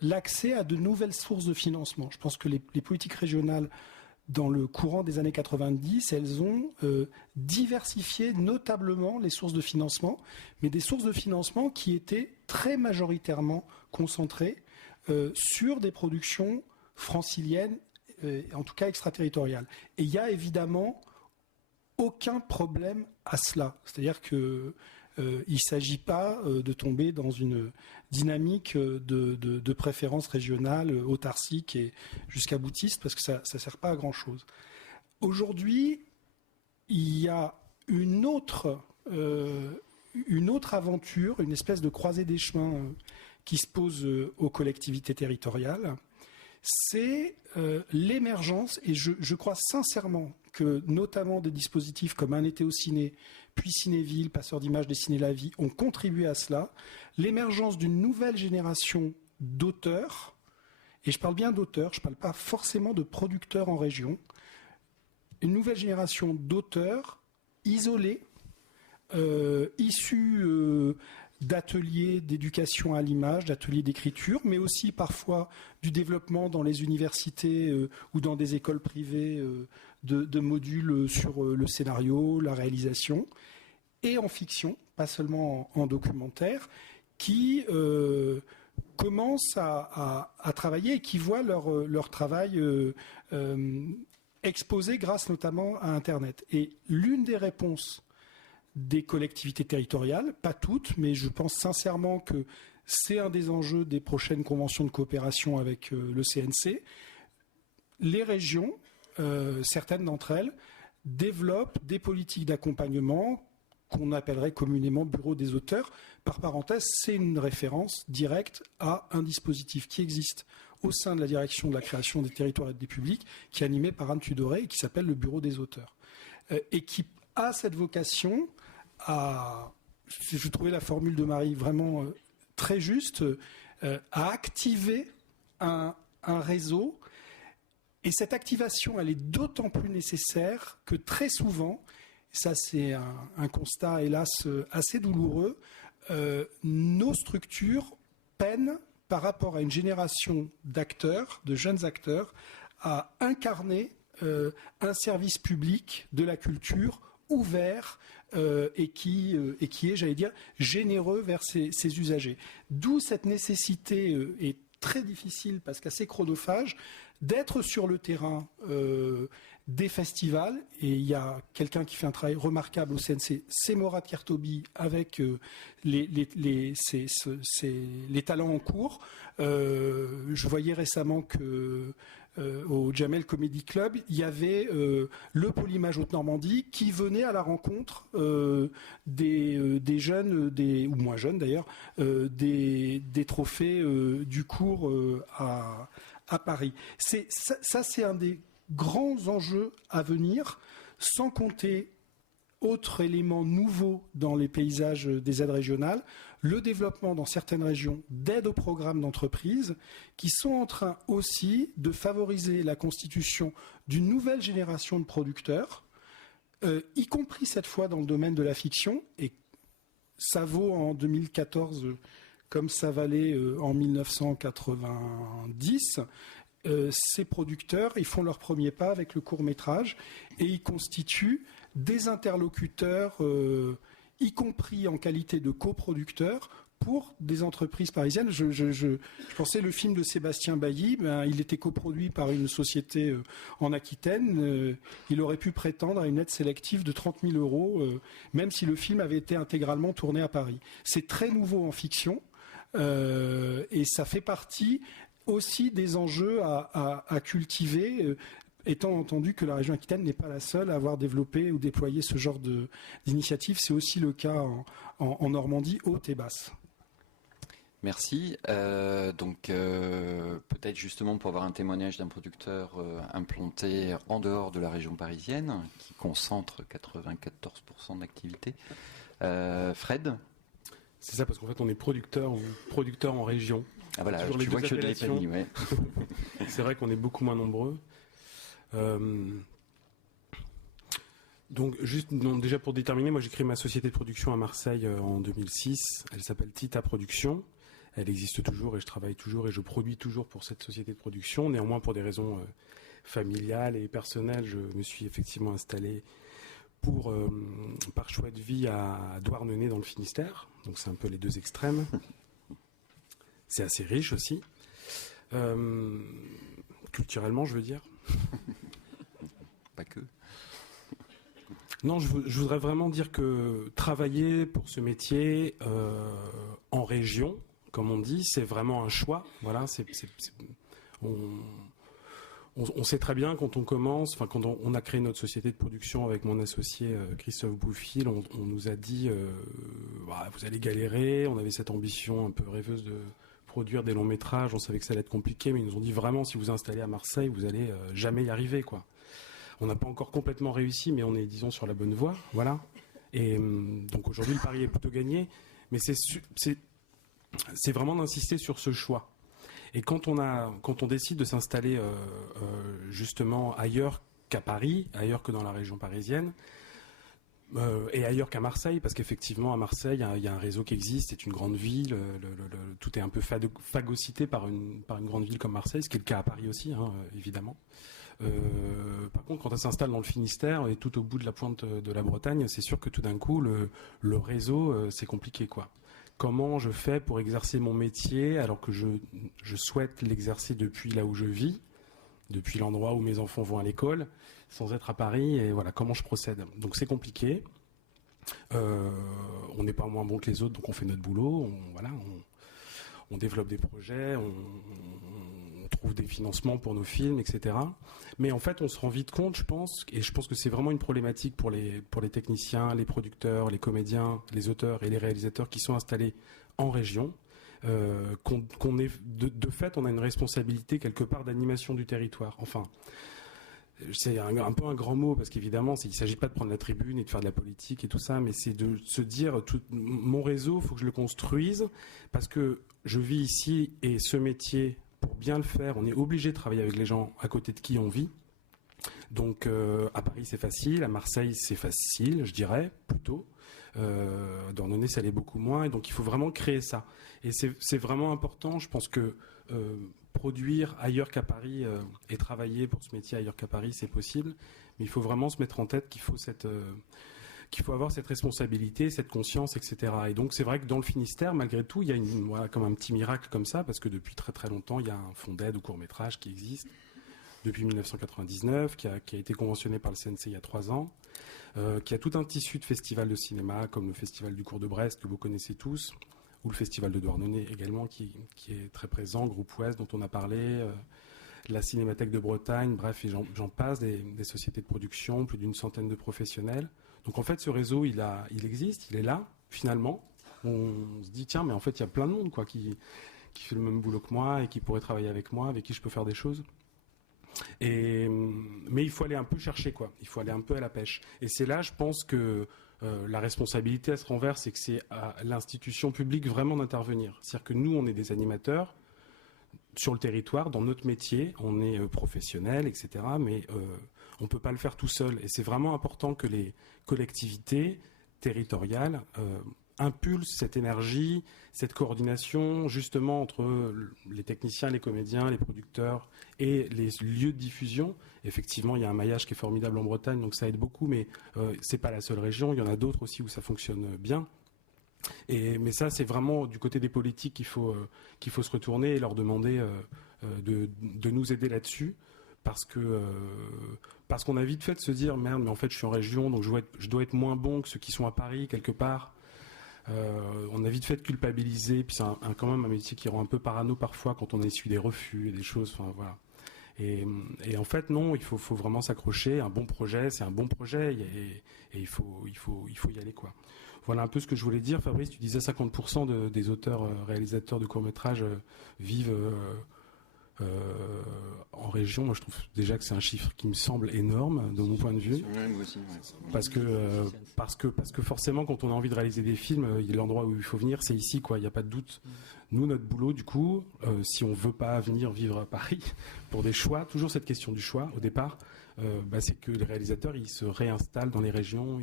l'accès à de nouvelles sources de financement. Je pense que les politiques régionales, dans le courant des années 90, elles ont diversifié notablement les sources de financement, mais des sources de financement qui étaient très majoritairement concentrées sur des productions franciliennes, en tout cas extraterritoriales. Et il y a évidemment aucun problème à cela. C'est-à-dire qu'il ne s'agit pas de tomber dans une dynamique de préférence régionale, autarcique et jusqu'à boutiste, parce que ça ne sert pas à grand-chose. Aujourd'hui, il y a une autre aventure, une espèce de croisée des chemins qui se pose aux collectivités territoriales. C'est l'émergence, et je crois sincèrement que notamment des dispositifs comme Un été au ciné, puis Cinéville, Passeurs d'images, Dessiner la vie, ont contribué à cela, l'émergence d'une nouvelle génération d'auteurs, et je parle bien d'auteurs, je ne parle pas forcément de producteurs en région, une nouvelle génération d'auteurs isolés, issus d'ateliers d'éducation à l'image, d'ateliers d'écriture, mais aussi parfois du développement dans les universités ou dans des écoles privées de modules sur le scénario, la réalisation, et en fiction, pas seulement en documentaire, qui commencent à travailler et qui voient leur travail exposé grâce notamment à Internet. Et l'une des réponses des collectivités territoriales, pas toutes, mais je pense sincèrement que c'est un des enjeux des prochaines conventions de coopération avec le CNC. Les régions, certaines d'entre elles, développent des politiques d'accompagnement qu'on appellerait communément bureau des auteurs. Par parenthèse, c'est une référence directe à un dispositif qui existe au sein de la direction de la création des territoires et des publics, qui est animé par Anne Tudoré et qui s'appelle le bureau des auteurs. Et qui a cette vocation je trouvais la formule de Marie vraiment très juste, à activer un réseau. Et cette activation, elle est d'autant plus nécessaire que très souvent, ça c'est un constat hélas assez douloureux, nos structures peinent par rapport à une génération d'acteurs, de jeunes acteurs, à incarner un service public de la culture ouvert et qui est, j'allais dire, généreux vers ses usagers. D'où cette nécessité est très difficile, parce qu'assez chronophage, d'être sur le terrain des festivals. Et il y a quelqu'un qui fait un travail remarquable au CNC, c'est Morad Kertobi, avec les talents en cours. Je voyais récemment que au Jamel Comedy Club, il y avait le Polymage Haute-Normandie qui venait à la rencontre des jeunes, ou moins jeunes d'ailleurs, des trophées du cours à Paris. Ça, c'est un des grands enjeux à venir, sans compter autre élément nouveau dans les paysages des aides régionales, le développement dans certaines régions d'aides aux programmes d'entreprise qui sont en train aussi de favoriser la constitution d'une nouvelle génération de producteurs, y compris cette fois dans le domaine de la fiction. Et ça vaut en 2014 comme ça valait en 1990. Ces producteurs, ils font leur premier pas avec le court-métrage et ils constituent des interlocuteurs, y compris en qualité de coproducteurs, pour des entreprises parisiennes. Je pensais le film de Sébastien Bailly, il était coproduit par une société en Aquitaine. Il aurait pu prétendre à une aide sélective de 30 000 €, même si le film avait été intégralement tourné à Paris. C'est très nouveau en fiction et ça fait partie aussi des enjeux à cultiver, étant entendu que la région Aquitaine n'est pas la seule à avoir développé ou déployé ce genre d'initiative. C'est aussi le cas en Normandie haute et basse. Merci. Peut-être justement pour avoir un témoignage d'un producteur implanté en dehors de la région parisienne, qui concentre 94% d'activité. Fred ? C'est ça, parce qu'en fait, on est producteur en région. Ah voilà, tu vois que je l'ai pas mis, ouais. C'est vrai qu'on est beaucoup moins nombreux. Donc, déjà pour déterminer, moi j'ai créé ma société de production à Marseille en 2006. Elle s'appelle Tita Production. Elle existe toujours et je travaille toujours et je produis toujours pour cette société de production. Néanmoins, pour des raisons familiales et personnelles, je me suis effectivement installé par choix de vie à Douarnenez dans le Finistère. Donc c'est un peu les deux extrêmes. C'est assez riche aussi. Culturellement, je veux dire. Pas que. Non, je voudrais vraiment dire que travailler pour ce métier en région, comme on dit, c'est vraiment un choix. Voilà, on sait très bien quand on commence, quand on a créé notre société de production avec mon associé Christophe Bouffil, on nous a dit vous allez galérer. On avait cette ambition un peu rêveuse de produire des longs métrages. On savait que ça allait être compliqué, mais ils nous ont dit vraiment, si vous installez à Marseille, vous allez jamais y arriver, quoi. On n'a pas encore complètement réussi, mais on est, disons, sur la bonne voie, voilà. Et donc aujourd'hui, le pari est plutôt gagné, mais c'est vraiment d'insister sur ce choix. Et quand on décide de s'installer justement ailleurs qu'à Paris, ailleurs que dans la région parisienne, Et ailleurs qu'à Marseille, parce qu'effectivement à Marseille, il y a un réseau qui existe, c'est une grande ville, tout est un peu phagocyté par une grande ville comme Marseille, ce qui est le cas à Paris aussi, hein, évidemment. Par contre, quand on s'installe dans le Finistère et tout au bout de la pointe de la Bretagne, c'est sûr que tout d'un coup, le réseau, c'est compliqué, quoi. Comment je fais pour exercer mon métier alors que je souhaite l'exercer depuis là où je vis, depuis l'endroit où mes enfants vont à l'école, sans être à Paris, et voilà, comment je procède. Donc c'est compliqué. On n'est pas moins bon que les autres, donc on fait notre boulot, on développe des projets, on trouve des financements pour nos films, etc. Mais en fait, on se rend vite compte, je pense que c'est vraiment une problématique pour les techniciens, les producteurs, les comédiens, les auteurs et les réalisateurs qui sont installés en région, qu'on est de fait, on a une responsabilité quelque part d'animation du territoire. Enfin, c'est un peu un grand mot parce qu'évidemment, il ne s'agit pas de prendre la tribune et de faire de la politique et tout ça, mais c'est de se dire mon réseau, il faut que je le construise parce que je vis ici et ce métier, pour bien le faire, on est obligé de travailler avec les gens à côté de qui on vit. Donc à Paris c'est facile, à Marseille c'est facile, je dirais plutôt. Dans Nonnet ça l'est beaucoup moins, et donc il faut vraiment créer ça. Et c'est vraiment important, je pense que produire ailleurs qu'à Paris et travailler pour ce métier ailleurs qu'à Paris, c'est possible, mais il faut vraiment se mettre en tête qu'il faut avoir cette responsabilité, cette conscience, etc. Et donc c'est vrai que dans le Finistère, malgré tout, il y a comme un petit miracle comme ça, parce que depuis très très longtemps, il y a un fonds d'aide au court-métrage qui existe depuis 1999, qui a été conventionné par le CNC il y a 3 ans, qui a tout un tissu de festivals de cinéma, comme le Festival du Cours de Brest, que vous connaissez tous, ou le Festival de Douarnenez également, qui est très présent, Groupe Ouest dont on a parlé, la Cinémathèque de Bretagne, bref, et j'en passe, des sociétés de production, plus d'une centaine de professionnels. Donc en fait, ce réseau, il existe, il est là, finalement. On se dit, tiens, mais en fait, il y a plein de monde quoi, qui fait le même boulot que moi et qui pourrait travailler avec moi, avec qui je peux faire des choses. Mais il faut aller un peu chercher, quoi. Il faut aller un peu à la pêche. Et c'est là, je pense que la responsabilité, elle se renverse, et que c'est à l'institution publique vraiment d'intervenir. C'est-à-dire que nous, on est des animateurs sur le territoire, dans notre métier, on est professionnels, etc. Mais on ne peut pas le faire tout seul. Et c'est vraiment important que les collectivités territoriales impulsent cette énergie, cette coordination, justement, entre les techniciens, les comédiens, les producteurs et les lieux de diffusion. Effectivement, il y a un maillage qui est formidable en Bretagne, donc ça aide beaucoup, mais c'est pas la seule région. Il y en a d'autres aussi où ça fonctionne bien. Mais ça, c'est vraiment du côté des politiques qu'il faut se retourner et leur demander de nous aider là-dessus, parce qu'on a vite fait de se dire merde, mais en fait je suis en région, donc je dois être moins bon que ceux qui sont à Paris quelque part. On a vite fait de culpabiliser, puis c'est quand même un métier qui rend un peu parano parfois quand on essuie des refus et des choses. Enfin voilà. Et en fait non, il faut vraiment s'accrocher. Un bon projet, c'est un bon projet, et il faut y aller, quoi. Voilà un peu ce que je voulais dire. Fabrice, tu disais 50% des auteurs réalisateurs de courts-métrages vivent en région. Moi je trouve déjà que c'est un chiffre qui me semble énorme de mon point de vue. Parce que forcément quand on a envie de réaliser des films, l'endroit où il faut venir c'est ici, quoi. Il n'y a pas de doute. Nous, notre boulot du coup, si on ne veut pas venir vivre à Paris pour des choix, toujours cette question du choix au départ, c'est que les réalisateurs ils se réinstallent dans les régions,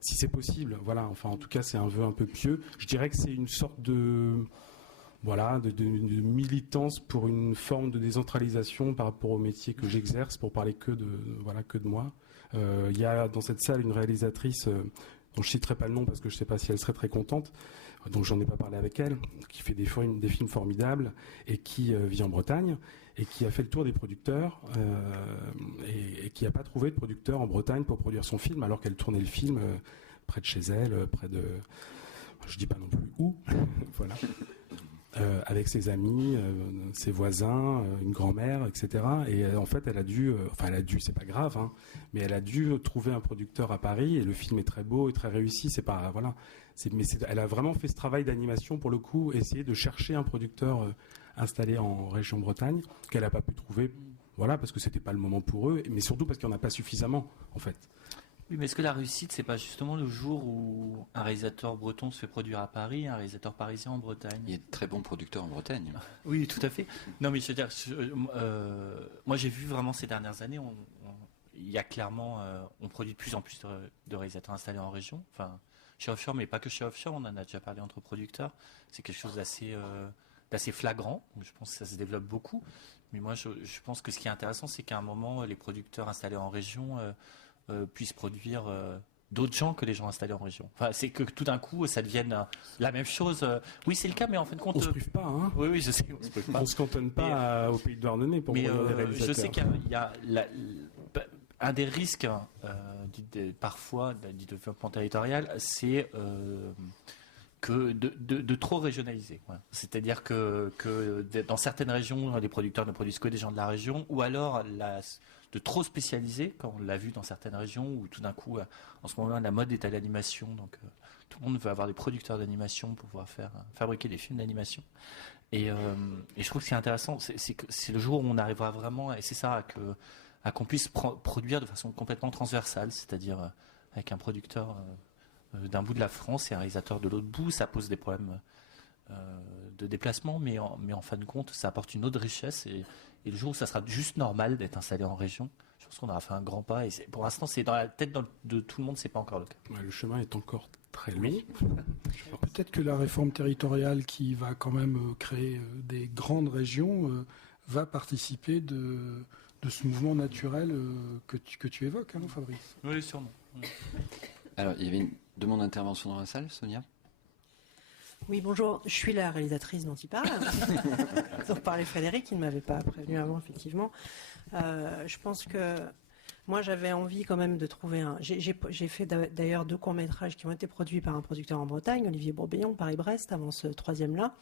si c'est possible. Voilà, enfin en tout cas c'est un vœu un peu pieux. Je dirais que c'est une sorte de militance pour une forme de décentralisation par rapport au métier que j'exerce, pour parler que de moi. Il y a dans cette salle une réalisatrice dont je citerai pas le nom parce que je sais pas si elle serait très contente, donc j'en ai pas parlé avec elle, qui fait des films formidables et qui vit en Bretagne et qui a fait le tour des producteurs et qui n'a pas trouvé de producteur en Bretagne pour produire son film, alors qu'elle tournait le film près de chez elle, près de... Je dis pas non plus où, voilà. Avec ses amis, ses voisins, une grand-mère, etc. Et en fait, elle a dû, c'est pas grave, hein, mais elle a dû trouver un producteur à Paris, et le film est très beau et très réussi. C'est pas, voilà, elle a vraiment fait ce travail d'animation pour le coup, essayer de chercher un producteur installé en région Bretagne qu'elle n'a pas pu trouver, voilà, parce que c'était pas le moment pour eux, mais surtout parce qu'il n'y en a pas suffisamment, en fait. Oui, mais est-ce que la réussite, c'est pas justement le jour où un réalisateur breton se fait produire à Paris, un réalisateur parisien en Bretagne? Il y a de très bons producteurs en Bretagne. Oui, tout à fait. Non, mais je veux dire, moi j'ai vu vraiment ces dernières années, il y a clairement, on produit de plus en plus de réalisateurs installés en région. Enfin, chez Offshore, mais pas que chez Offshore. On en a déjà parlé entre producteurs. C'est quelque chose d'assez flagrant. Je pense que ça se développe beaucoup. Mais moi, je pense que ce qui est intéressant, c'est qu'à un moment, les producteurs installés en région puissent produire d'autres gens que les gens installés en région. Enfin, c'est que tout d'un coup, ça devienne la même chose. Oui, c'est le cas, mais en fin de compte... On se prive pas, hein. Oui, je sais, on se prive pas. On se cantonne pas au pays de Douarnenez pour produire des réalisateurs. Je sais qu'il y a un des risques parfois du développement territorial, c'est que de trop régionaliser. Ouais. C'est-à-dire que dans certaines régions, les producteurs ne produisent que des gens de la région, ou alors de trop spécialiser, comme on l'a vu dans certaines régions, où tout d'un coup, en ce moment, la mode est à l'animation, donc tout le monde veut avoir des producteurs d'animation pour pouvoir fabriquer des films d'animation. Et je trouve que ce qui est intéressant, c'est le jour où on arrivera vraiment, et c'est ça, à qu'on puisse produire de façon complètement transversale, c'est-à-dire avec un producteur d'un bout de la France et un réalisateur de l'autre bout. Ça pose des problèmes de déplacement, mais en fin de compte, ça apporte une autre richesse. Et le jour où ça sera juste normal d'être installé en région, je pense qu'on aura fait un grand pas. Et pour l'instant, c'est dans la tête de tout le monde, c'est pas encore le cas. Ouais, le chemin est encore très long. Oui. Peut-être que la réforme territoriale qui va quand même créer des grandes régions va participer de ce mouvement naturel que tu évoques, hein, Fabrice? Oui, sûrement. Oui. Alors, il y avait une demande d'intervention dans la salle, Sonia? Oui, bonjour. Je suis la réalisatrice dont il parle. dont parlait Frédéric, il ne m'avait pas prévenu avant, effectivement. Je pense que moi, j'avais envie quand même de trouver un... J'ai fait d'ailleurs 2 courts-métrages qui ont été produits par un producteur en Bretagne, Olivier Bourbillon, Paris-Brest, avant ce 3e-là.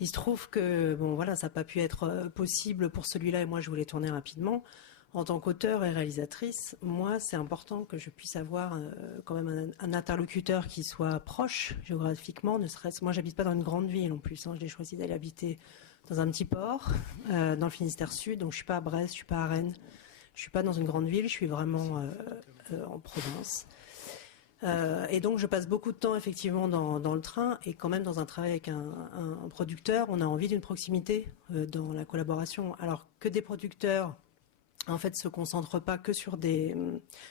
Il se trouve que, bon, voilà, ça n'a pas pu être possible pour celui-là, et moi, je voulais tourner rapidement. En tant qu'auteur et réalisatrice, moi, c'est important que je puisse avoir quand même un interlocuteur qui soit proche géographiquement, ne serait-ce... Moi, j'habite pas dans une grande ville en plus, hein. J'ai choisi d'aller habiter dans un petit port, dans le Finistère Sud, donc je suis pas à Brest, je suis pas à Rennes, je suis pas dans une grande ville, je suis vraiment en province. Et donc, je passe beaucoup de temps effectivement dans le train, et quand même dans un travail avec un producteur, on a envie d'une proximité dans la collaboration, alors que des producteurs en fait se concentrent pas que sur des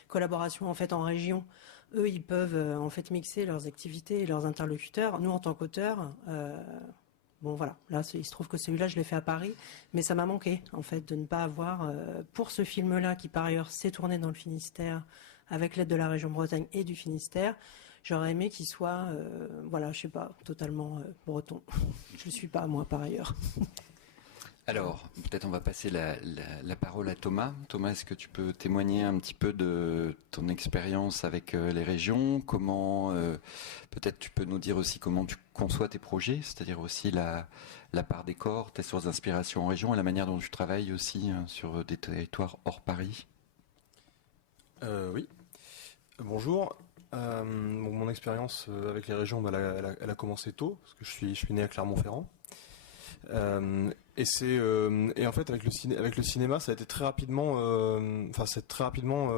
collaborations en fait en région. Eux, ils peuvent en fait mixer leurs activités et leurs interlocuteurs. Nous, en tant qu'auteurs, bon voilà, là il se trouve que celui-là je l'ai fait à Paris, mais ça m'a manqué en fait de ne pas avoir pour ce film-là qui par ailleurs s'est tourné dans le Finistère avec l'aide de la région Bretagne et du Finistère. J'aurais aimé qu'il soit, voilà, je sais pas, totalement breton. Je le suis pas moi par ailleurs. Alors, peut-être on va passer la parole à Thomas. Thomas, est-ce que tu peux témoigner un petit peu de ton expérience avec les régions? Comment, peut-être tu peux nous dire aussi comment tu conçois tes projets, c'est-à-dire aussi la part des corps, tes sources d'inspiration en région et la manière dont tu travailles aussi sur des territoires hors Paris? Oui. Bonjour. Mon expérience avec les régions, elle a commencé tôt, parce que je suis né à Clermont-Ferrand. Et en fait avec le cinéma, ça a été très rapidement, c'est très rapidement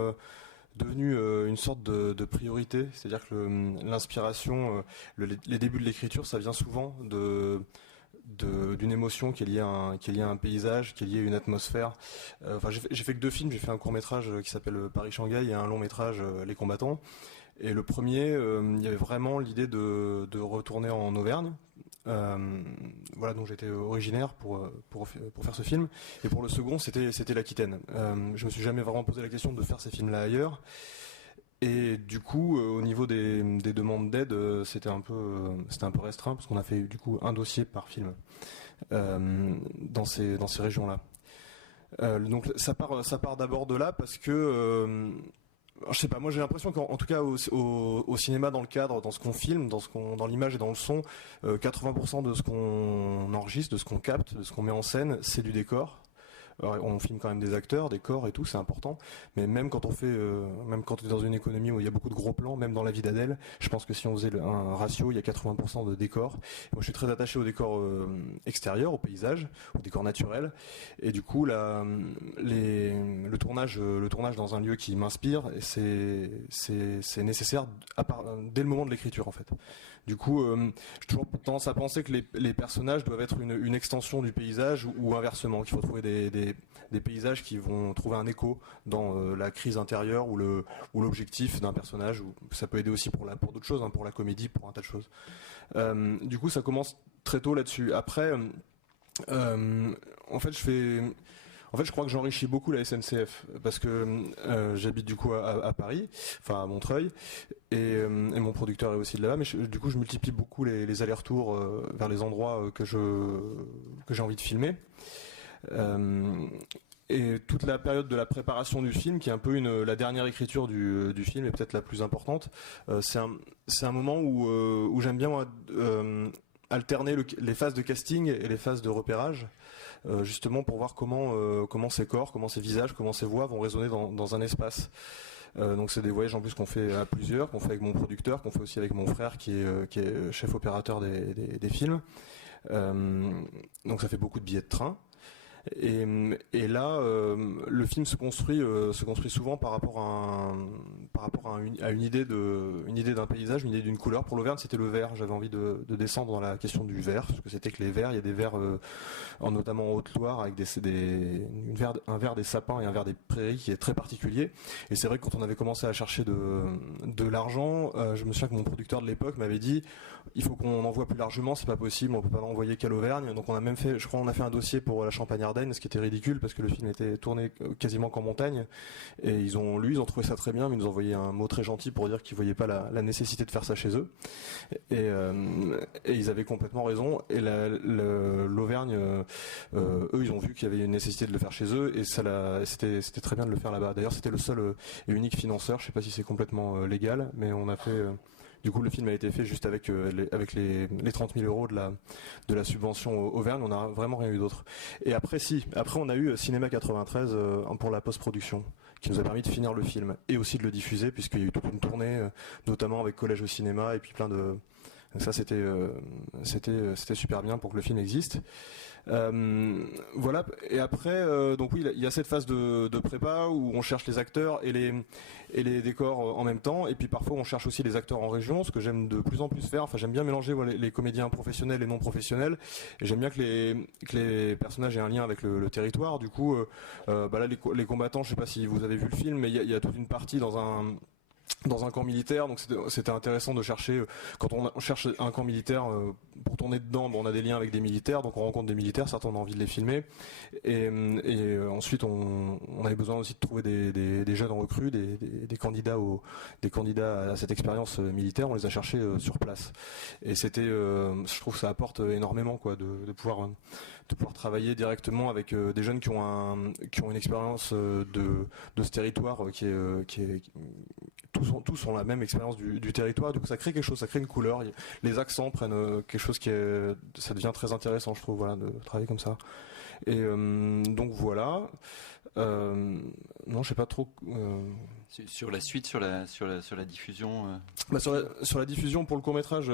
devenu une sorte de priorité. C'est-à-dire que l'inspiration, les débuts de l'écriture, ça vient souvent d'une émotion qui est liée à un paysage, qui est liée à une atmosphère. J'ai fait que 2 films. J'ai fait un court-métrage qui s'appelle Paris-Shanghai et un long-métrage Les Combattants. Et le premier, il y avait vraiment l'idée de retourner en Auvergne. Voilà, dont j'étais originaire pour faire ce film. Et pour le second, c'était l'Aquitaine. Je me suis jamais vraiment posé la question de faire ces films-là ailleurs. Et du coup, au niveau des demandes d'aide, c'était un peu restreint, parce qu'on a fait du coup un dossier par film dans ces régions-là. Donc ça part d'abord de là, parce que je sais pas, moi j'ai l'impression qu'en tout cas au cinéma, dans le cadre, dans ce qu'on filme, dans l'image et dans le son, 80% de ce qu'on enregistre, de ce qu'on capte, de ce qu'on met en scène, c'est du décor. Alors, on filme quand même des acteurs, des corps et tout, c'est important. Mais même quand on est dans une économie où il y a beaucoup de gros plans, même dans La vie d'Adèle, je pense que si on faisait un ratio, il y a 80% de décors. Moi, je suis très attaché aux décors extérieurs, aux paysages, aux décors naturels. Et du coup, le tournage dans un lieu qui m'inspire, c'est nécessaire dès le moment de l'écriture, en fait. Du coup, j'ai toujours tendance à penser que les personnages doivent être une extension du paysage, ou inversement, qu'il faut trouver des des paysages qui vont trouver un écho dans la crise intérieure ou l'objectif d'un personnage. Ou ça peut aider aussi pour d'autres choses, hein, pour la comédie, pour un tas de choses. Du coup, ça commence très tôt là-dessus. Après, en fait, je crois que j'enrichis beaucoup la SNCF parce que j'habite du coup à Paris, enfin à Montreuil, et mon producteur est aussi de là-bas. Mais du coup, je multiplie beaucoup les allers-retours vers les endroits que j'ai envie de filmer. Et toute la période de la préparation du film, qui est un peu la dernière écriture du film, et peut-être la plus importante, c'est un moment où j'aime bien moi, alterner les phases de casting et les phases de repérage, justement pour voir comment ces corps, comment ces visages, comment ces voix vont résonner dans un espace. Donc c'est des voyages en plus qu'on fait à plusieurs, qu'on fait avec mon producteur, qu'on fait aussi avec mon frère qui est chef opérateur des films. Donc ça fait beaucoup de billets de train. Et là, le film se construit souvent par rapport à une idée d'un paysage, une idée d'une couleur. Pour l'Auvergne, c'était le vert. J'avais envie de descendre dans la question du vert, parce que c'était que les verts, il y a des verts, notamment en Haute-Loire, avec un vert des sapins et un vert des prairies qui est très particulier. Et c'est vrai que quand on avait commencé à chercher de l'argent, je me souviens que mon producteur de l'époque m'avait dit, il faut qu'on envoie plus largement, c'est pas possible, on peut pas l'envoyer qu'à l'Auvergne. Donc on a même fait, je crois, on a fait un dossier pour la Champagne-Ardenne, ce qui était ridicule parce que le film était tourné quasiment qu'en montagne. Et ils ont trouvé ça très bien, mais ils nous ont envoyé un mot très gentil pour dire qu'ils voyaient pas la nécessité de faire ça chez eux. Et ils avaient complètement raison. Et l'Auvergne, eux, ils ont vu qu'il y avait une nécessité de le faire chez eux, et c'était très bien de le faire là-bas. D'ailleurs, c'était le seul et unique financeur. Je sais pas si c'est complètement légal, mais on a fait. Du coup, le film a été fait juste avec les 30 000 euros de la subvention Auvergne. On n'a vraiment rien eu d'autre. Et après, on a eu Cinéma 93 pour la post-production, qui nous a permis de finir le film et aussi de le diffuser, puisqu'il y a eu toute une tournée, notamment avec Collège au cinéma et puis plein de. Ça, c'était super bien pour que le film existe. Voilà. Et après, donc oui, il y a cette phase de prépa où on cherche les acteurs et les décors en même temps. Et puis parfois, on cherche aussi les acteurs en région, ce que j'aime de plus en plus faire. Enfin, j'aime bien mélanger les comédiens professionnels et non professionnels. Et j'aime bien que les personnages aient un lien avec le territoire. Du coup, là, les combattants, je sais pas si vous avez vu le film, mais il y a toute une partie dans un camp militaire, donc c'était intéressant de chercher, quand on cherche un camp militaire pour tourner dedans, on a des liens avec des militaires, donc on rencontre des militaires, certains on a envie de les filmer, et ensuite on avait besoin aussi de trouver des jeunes recrues, des candidats à cette expérience militaire, on les a cherchés sur place, et je trouve que ça apporte énormément quoi, de pouvoir travailler directement avec des jeunes qui ont une expérience de ce territoire qui est tous ont la même expérience du territoire, du coup ça crée quelque chose, ça crée une couleur, les accents prennent quelque chose ça devient très intéressant, je trouve, voilà, de travailler comme ça. Et donc voilà. Non, je sais pas trop. Sur la suite, sur la diffusion. Sur la diffusion pour le court métrage.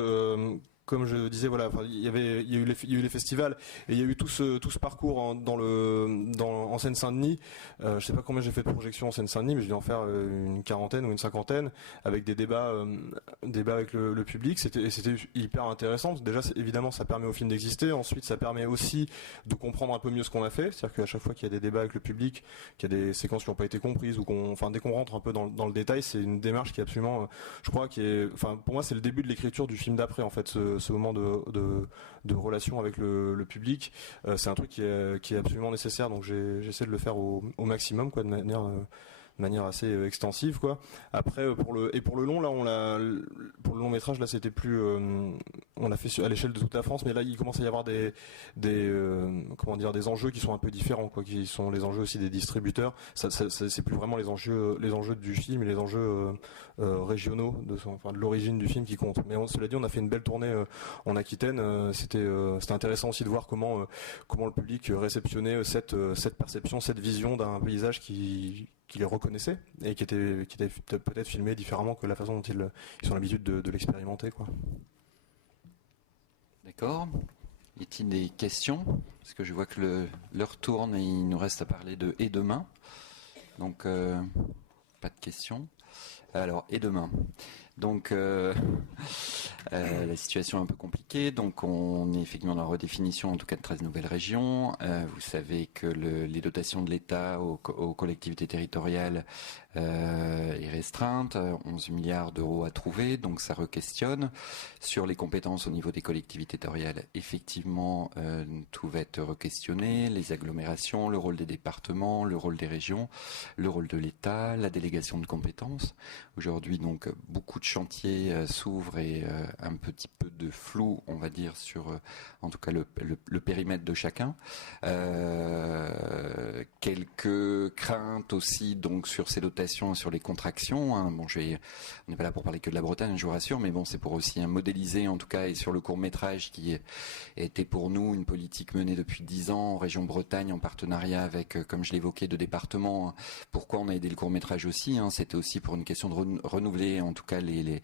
Comme je disais, voilà, il y a eu les festivals et il y a eu tout ce parcours en Seine-Saint-Denis. Je sais pas combien j'ai fait de projections en Seine-Saint-Denis, mais je vais en faire une quarantaine ou une cinquantaine avec des débats avec le public. C'était hyper intéressant. Déjà, évidemment, ça permet au film d'exister. Ensuite, ça permet aussi de comprendre un peu mieux ce qu'on a fait. C'est-à-dire qu'à chaque fois qu'il y a des débats avec le public, qu'il y a des séquences qui n'ont pas été comprises ou dès qu'on rentre un peu dans le détail, c'est une démarche qui est absolument, je crois, pour moi, c'est le début de l'écriture du film d'après, en fait. Ce moment de relation avec le public, c'est un truc qui est absolument nécessaire, donc j'essaie de le faire au maximum, quoi, de manière assez extensive, quoi. Après pour le long, là pour le long métrage, là c'était plus on l'a fait à l'échelle de toute la France, mais là il commence à y avoir des enjeux qui sont un peu différents, quoi, qui sont les enjeux aussi des distributeurs. C'est plus vraiment les enjeux du film et les enjeux régionaux de l'origine du film qui comptent. Mais cela dit, on a fait une belle tournée en Aquitaine. C'était intéressant aussi de voir comment le public réceptionnait cette perception, cette vision d'un paysage qui les reconnaissait et qui était peut-être filmé différemment que la façon dont ils ont l'habitude de l'expérimenter, quoi. D'accord. Y a-t-il des questions? Parce que je vois que l'heure tourne et il nous reste à parler de Et demain. Donc, pas de questions. Alors, Et demain. Donc la situation est un peu compliquée. Donc on est effectivement dans la redéfinition en tout cas de 13 nouvelles régions. Vous savez que les dotations de l'État aux collectivités territoriales est restreinte, 11 milliards d'euros à trouver, donc ça re-questionne. Sur les compétences au niveau des collectivités territoriales, effectivement, tout va être re-questionné, les agglomérations, le rôle des départements, le rôle des régions, le rôle de l'État, la délégation de compétences. Aujourd'hui, donc, beaucoup de chantiers s'ouvrent et un petit peu de flou, on va dire, sur, en tout cas, le périmètre de chacun. Quelques craintes aussi, donc, sur ces dotations, sur les contractions. Hein. Bon, on n'est pas là pour parler que de la Bretagne, je vous rassure, mais bon, c'est pour aussi modéliser, en tout cas, et sur le court-métrage qui était pour nous une politique menée depuis 10 ans en région Bretagne, en partenariat avec, comme je l'évoquais, 2 départements. Pourquoi on a aidé le court-métrage aussi, hein, c'était aussi pour une question de renouveler, en tout cas, les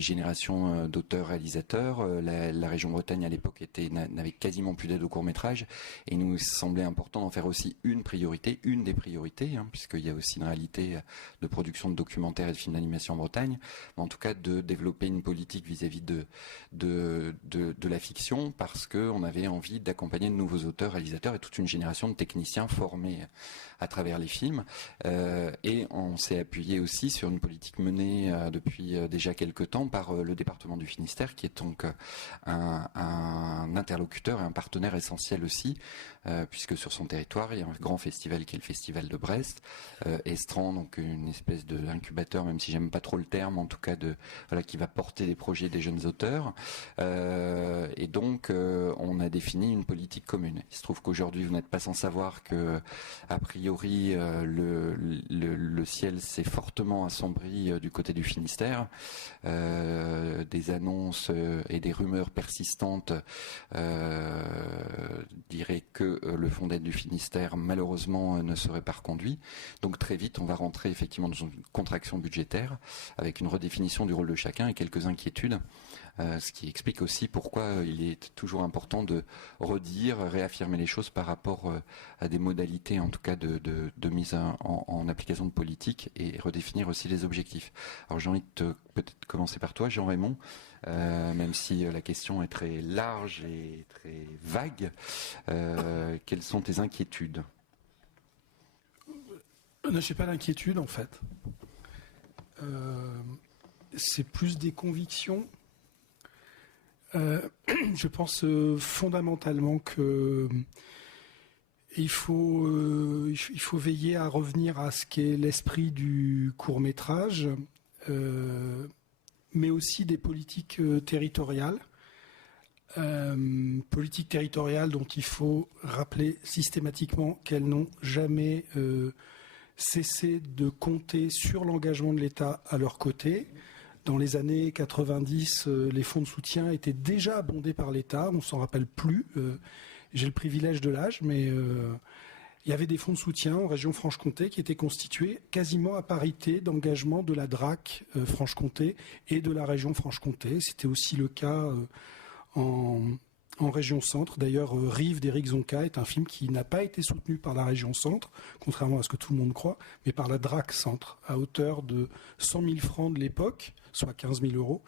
générations d'auteurs-réalisateurs. La région Bretagne, à l'époque, n'avait quasiment plus d'aide au court-métrage, et il nous semblait important d'en faire aussi une des priorités, hein, puisqu'il y a aussi une réalité de production de documentaires et de films d'animation en Bretagne, mais en tout cas de développer une politique vis-à-vis de la fiction, parce qu'on avait envie d'accompagner de nouveaux auteurs, réalisateurs et toute une génération de techniciens formés à travers les films. Et on s'est appuyé aussi sur une politique menée depuis déjà quelques temps par le département du Finistère, qui est donc un interlocuteur et un partenaire essentiel aussi, puisque sur son territoire, il y a un grand festival qui est le Festival de Brest, Estran, donc une espèce d'incubateur, même si j'aime pas trop le terme, en tout cas qui va porter les projets des jeunes auteurs. Et donc, on a défini une politique commune. Il se trouve qu'aujourd'hui, vous n'êtes pas sans savoir que, a priori, le ciel s'est fortement assombri du côté du Finistère. Des annonces et des rumeurs persistantes diraient que le fonds d'aide du Finistère, malheureusement, ne serait pas reconduit. Donc très vite, on va rentrer effectivement dans une contraction budgétaire avec une redéfinition du rôle de chacun et quelques inquiétudes. Ce qui explique aussi pourquoi il est toujours important de réaffirmer les choses par rapport à des modalités, en tout cas de mise en application de politique, et redéfinir aussi les objectifs. Alors j'ai envie de peut-être commencer par toi, Jean-Raymond, même si la question est très large et très vague. Quelles sont tes inquiétudes ? Je n'ai pas d'inquiétude en fait. C'est plus des convictions. Je pense fondamentalement que il faut veiller à revenir à ce qu'est l'esprit du court-métrage, mais aussi des politiques territoriales. Politiques territoriales dont il faut rappeler systématiquement qu'elles n'ont jamais cessé de compter sur l'engagement de l'État à leur côté. Dans les années 90, les fonds de soutien étaient déjà abondés par l'État. On ne s'en rappelle plus. J'ai le privilège de l'âge, mais il y avait des fonds de soutien en région Franche-Comté qui étaient constitués quasiment à parité d'engagement de la DRAC Franche-Comté et de la région Franche-Comté. C'était aussi le cas en région Centre. D'ailleurs, Rive d'Éric Zonka est un film qui n'a pas été soutenu par la région Centre, contrairement à ce que tout le monde croit, mais par la DRAC Centre, à hauteur de 100 000 francs de l'époque, soit 15 000 euros.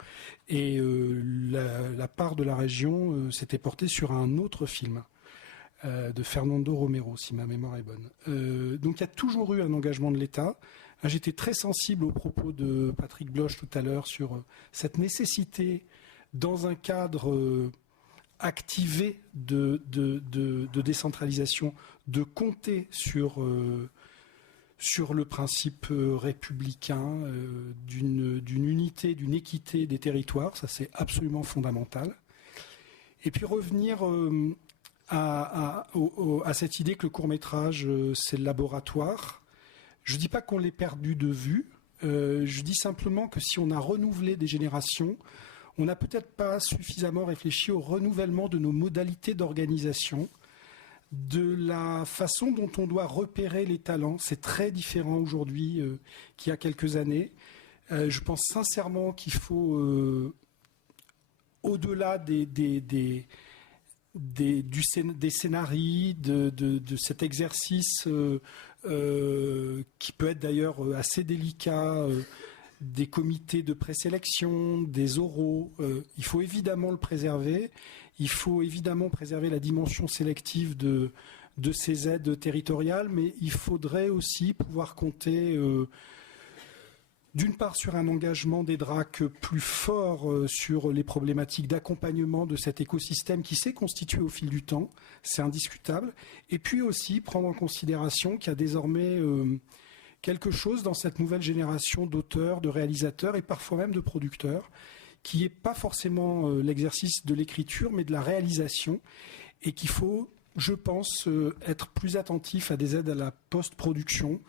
Et la part de la région s'était portée sur un autre film de Fernando Romero, si ma mémoire est bonne. Donc il y a toujours eu un engagement de l'État. J'étais très sensible aux propos de Patrick Bloch tout à l'heure sur cette nécessité, dans un cadre activé de décentralisation, de compter sur le principe républicain d'une unité, d'une équité des territoires. Ça, c'est absolument fondamental. Et puis revenir à cette idée que le court-métrage, c'est le laboratoire. Je ne dis pas qu'on l'ait perdu de vue. Je dis simplement que si on a renouvelé des générations, on n'a peut-être pas suffisamment réfléchi au renouvellement de nos modalités d'organisation, de la façon dont on doit repérer les talents. C'est très différent aujourd'hui qu'il y a quelques années. Je pense sincèrement qu'il faut, au-delà des scénarii, de cet exercice qui peut être d'ailleurs assez délicat, des comités de présélection, des oraux. Il faut évidemment le préserver. Il faut évidemment préserver la dimension sélective de ces aides territoriales, mais il faudrait aussi pouvoir compter d'une part sur un engagement des DRAC plus fort sur les problématiques d'accompagnement de cet écosystème qui s'est constitué au fil du temps, c'est indiscutable, et puis aussi prendre en considération qu'il y a désormais quelque chose dans cette nouvelle génération d'auteurs, de réalisateurs et parfois même de producteurs qui n'est pas forcément l'exercice de l'écriture mais de la réalisation et qu'il faut, je pense, être plus attentif à des aides à la post-production.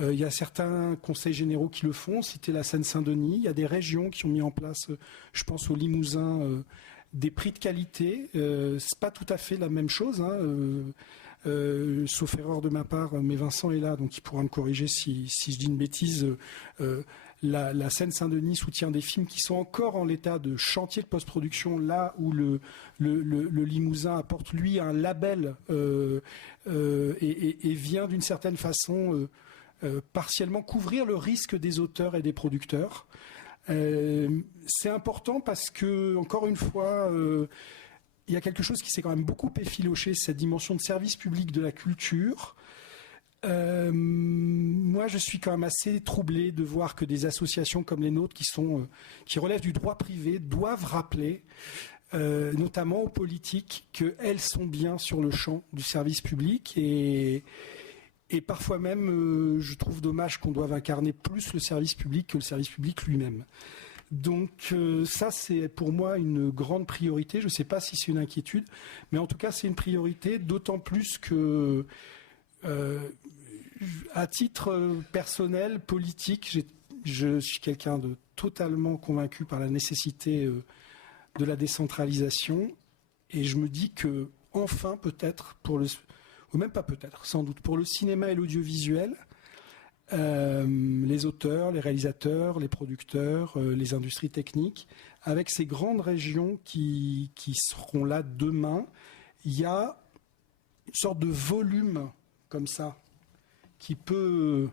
Il y a certains conseils généraux qui le font, citer la Seine-Saint-Denis. Il y a des régions qui ont mis en place, je pense au Limousin, des prix de qualité. C'est pas tout à fait la même chose, hein, sauf erreur de ma part, mais Vincent est là, donc il pourra me corriger si je dis une bêtise. La Seine-Saint-Denis soutient des films qui sont encore en l'état de chantier de post-production, là où le Limousin apporte, lui, un label et vient d'une certaine façon partiellement couvrir le risque des auteurs et des producteurs. C'est important parce que, encore une fois, il y a quelque chose qui s'est quand même beaucoup effiloché, cette dimension de service public de la culture. Moi, je suis quand même assez troublé de voir que des associations comme les nôtres, qui relèvent du droit privé, doivent rappeler, notamment aux politiques, qu'elles sont bien sur le champ du service public et parfois même, je trouve dommage qu'on doive incarner plus le service public que le service public lui-même. Donc ça, c'est pour moi une grande priorité. Je ne sais pas si c'est une inquiétude, mais en tout cas, c'est une priorité, d'autant plus que, à titre personnel, politique, je suis quelqu'un de totalement convaincu par la nécessité de la décentralisation. Et je me dis que, enfin, peut-être, ou même pas peut-être, sans doute, pour le cinéma et l'audiovisuel, les auteurs, les réalisateurs, les producteurs, les industries techniques, avec ces grandes régions qui seront là demain, il y a une sorte de volume comme ça qui peut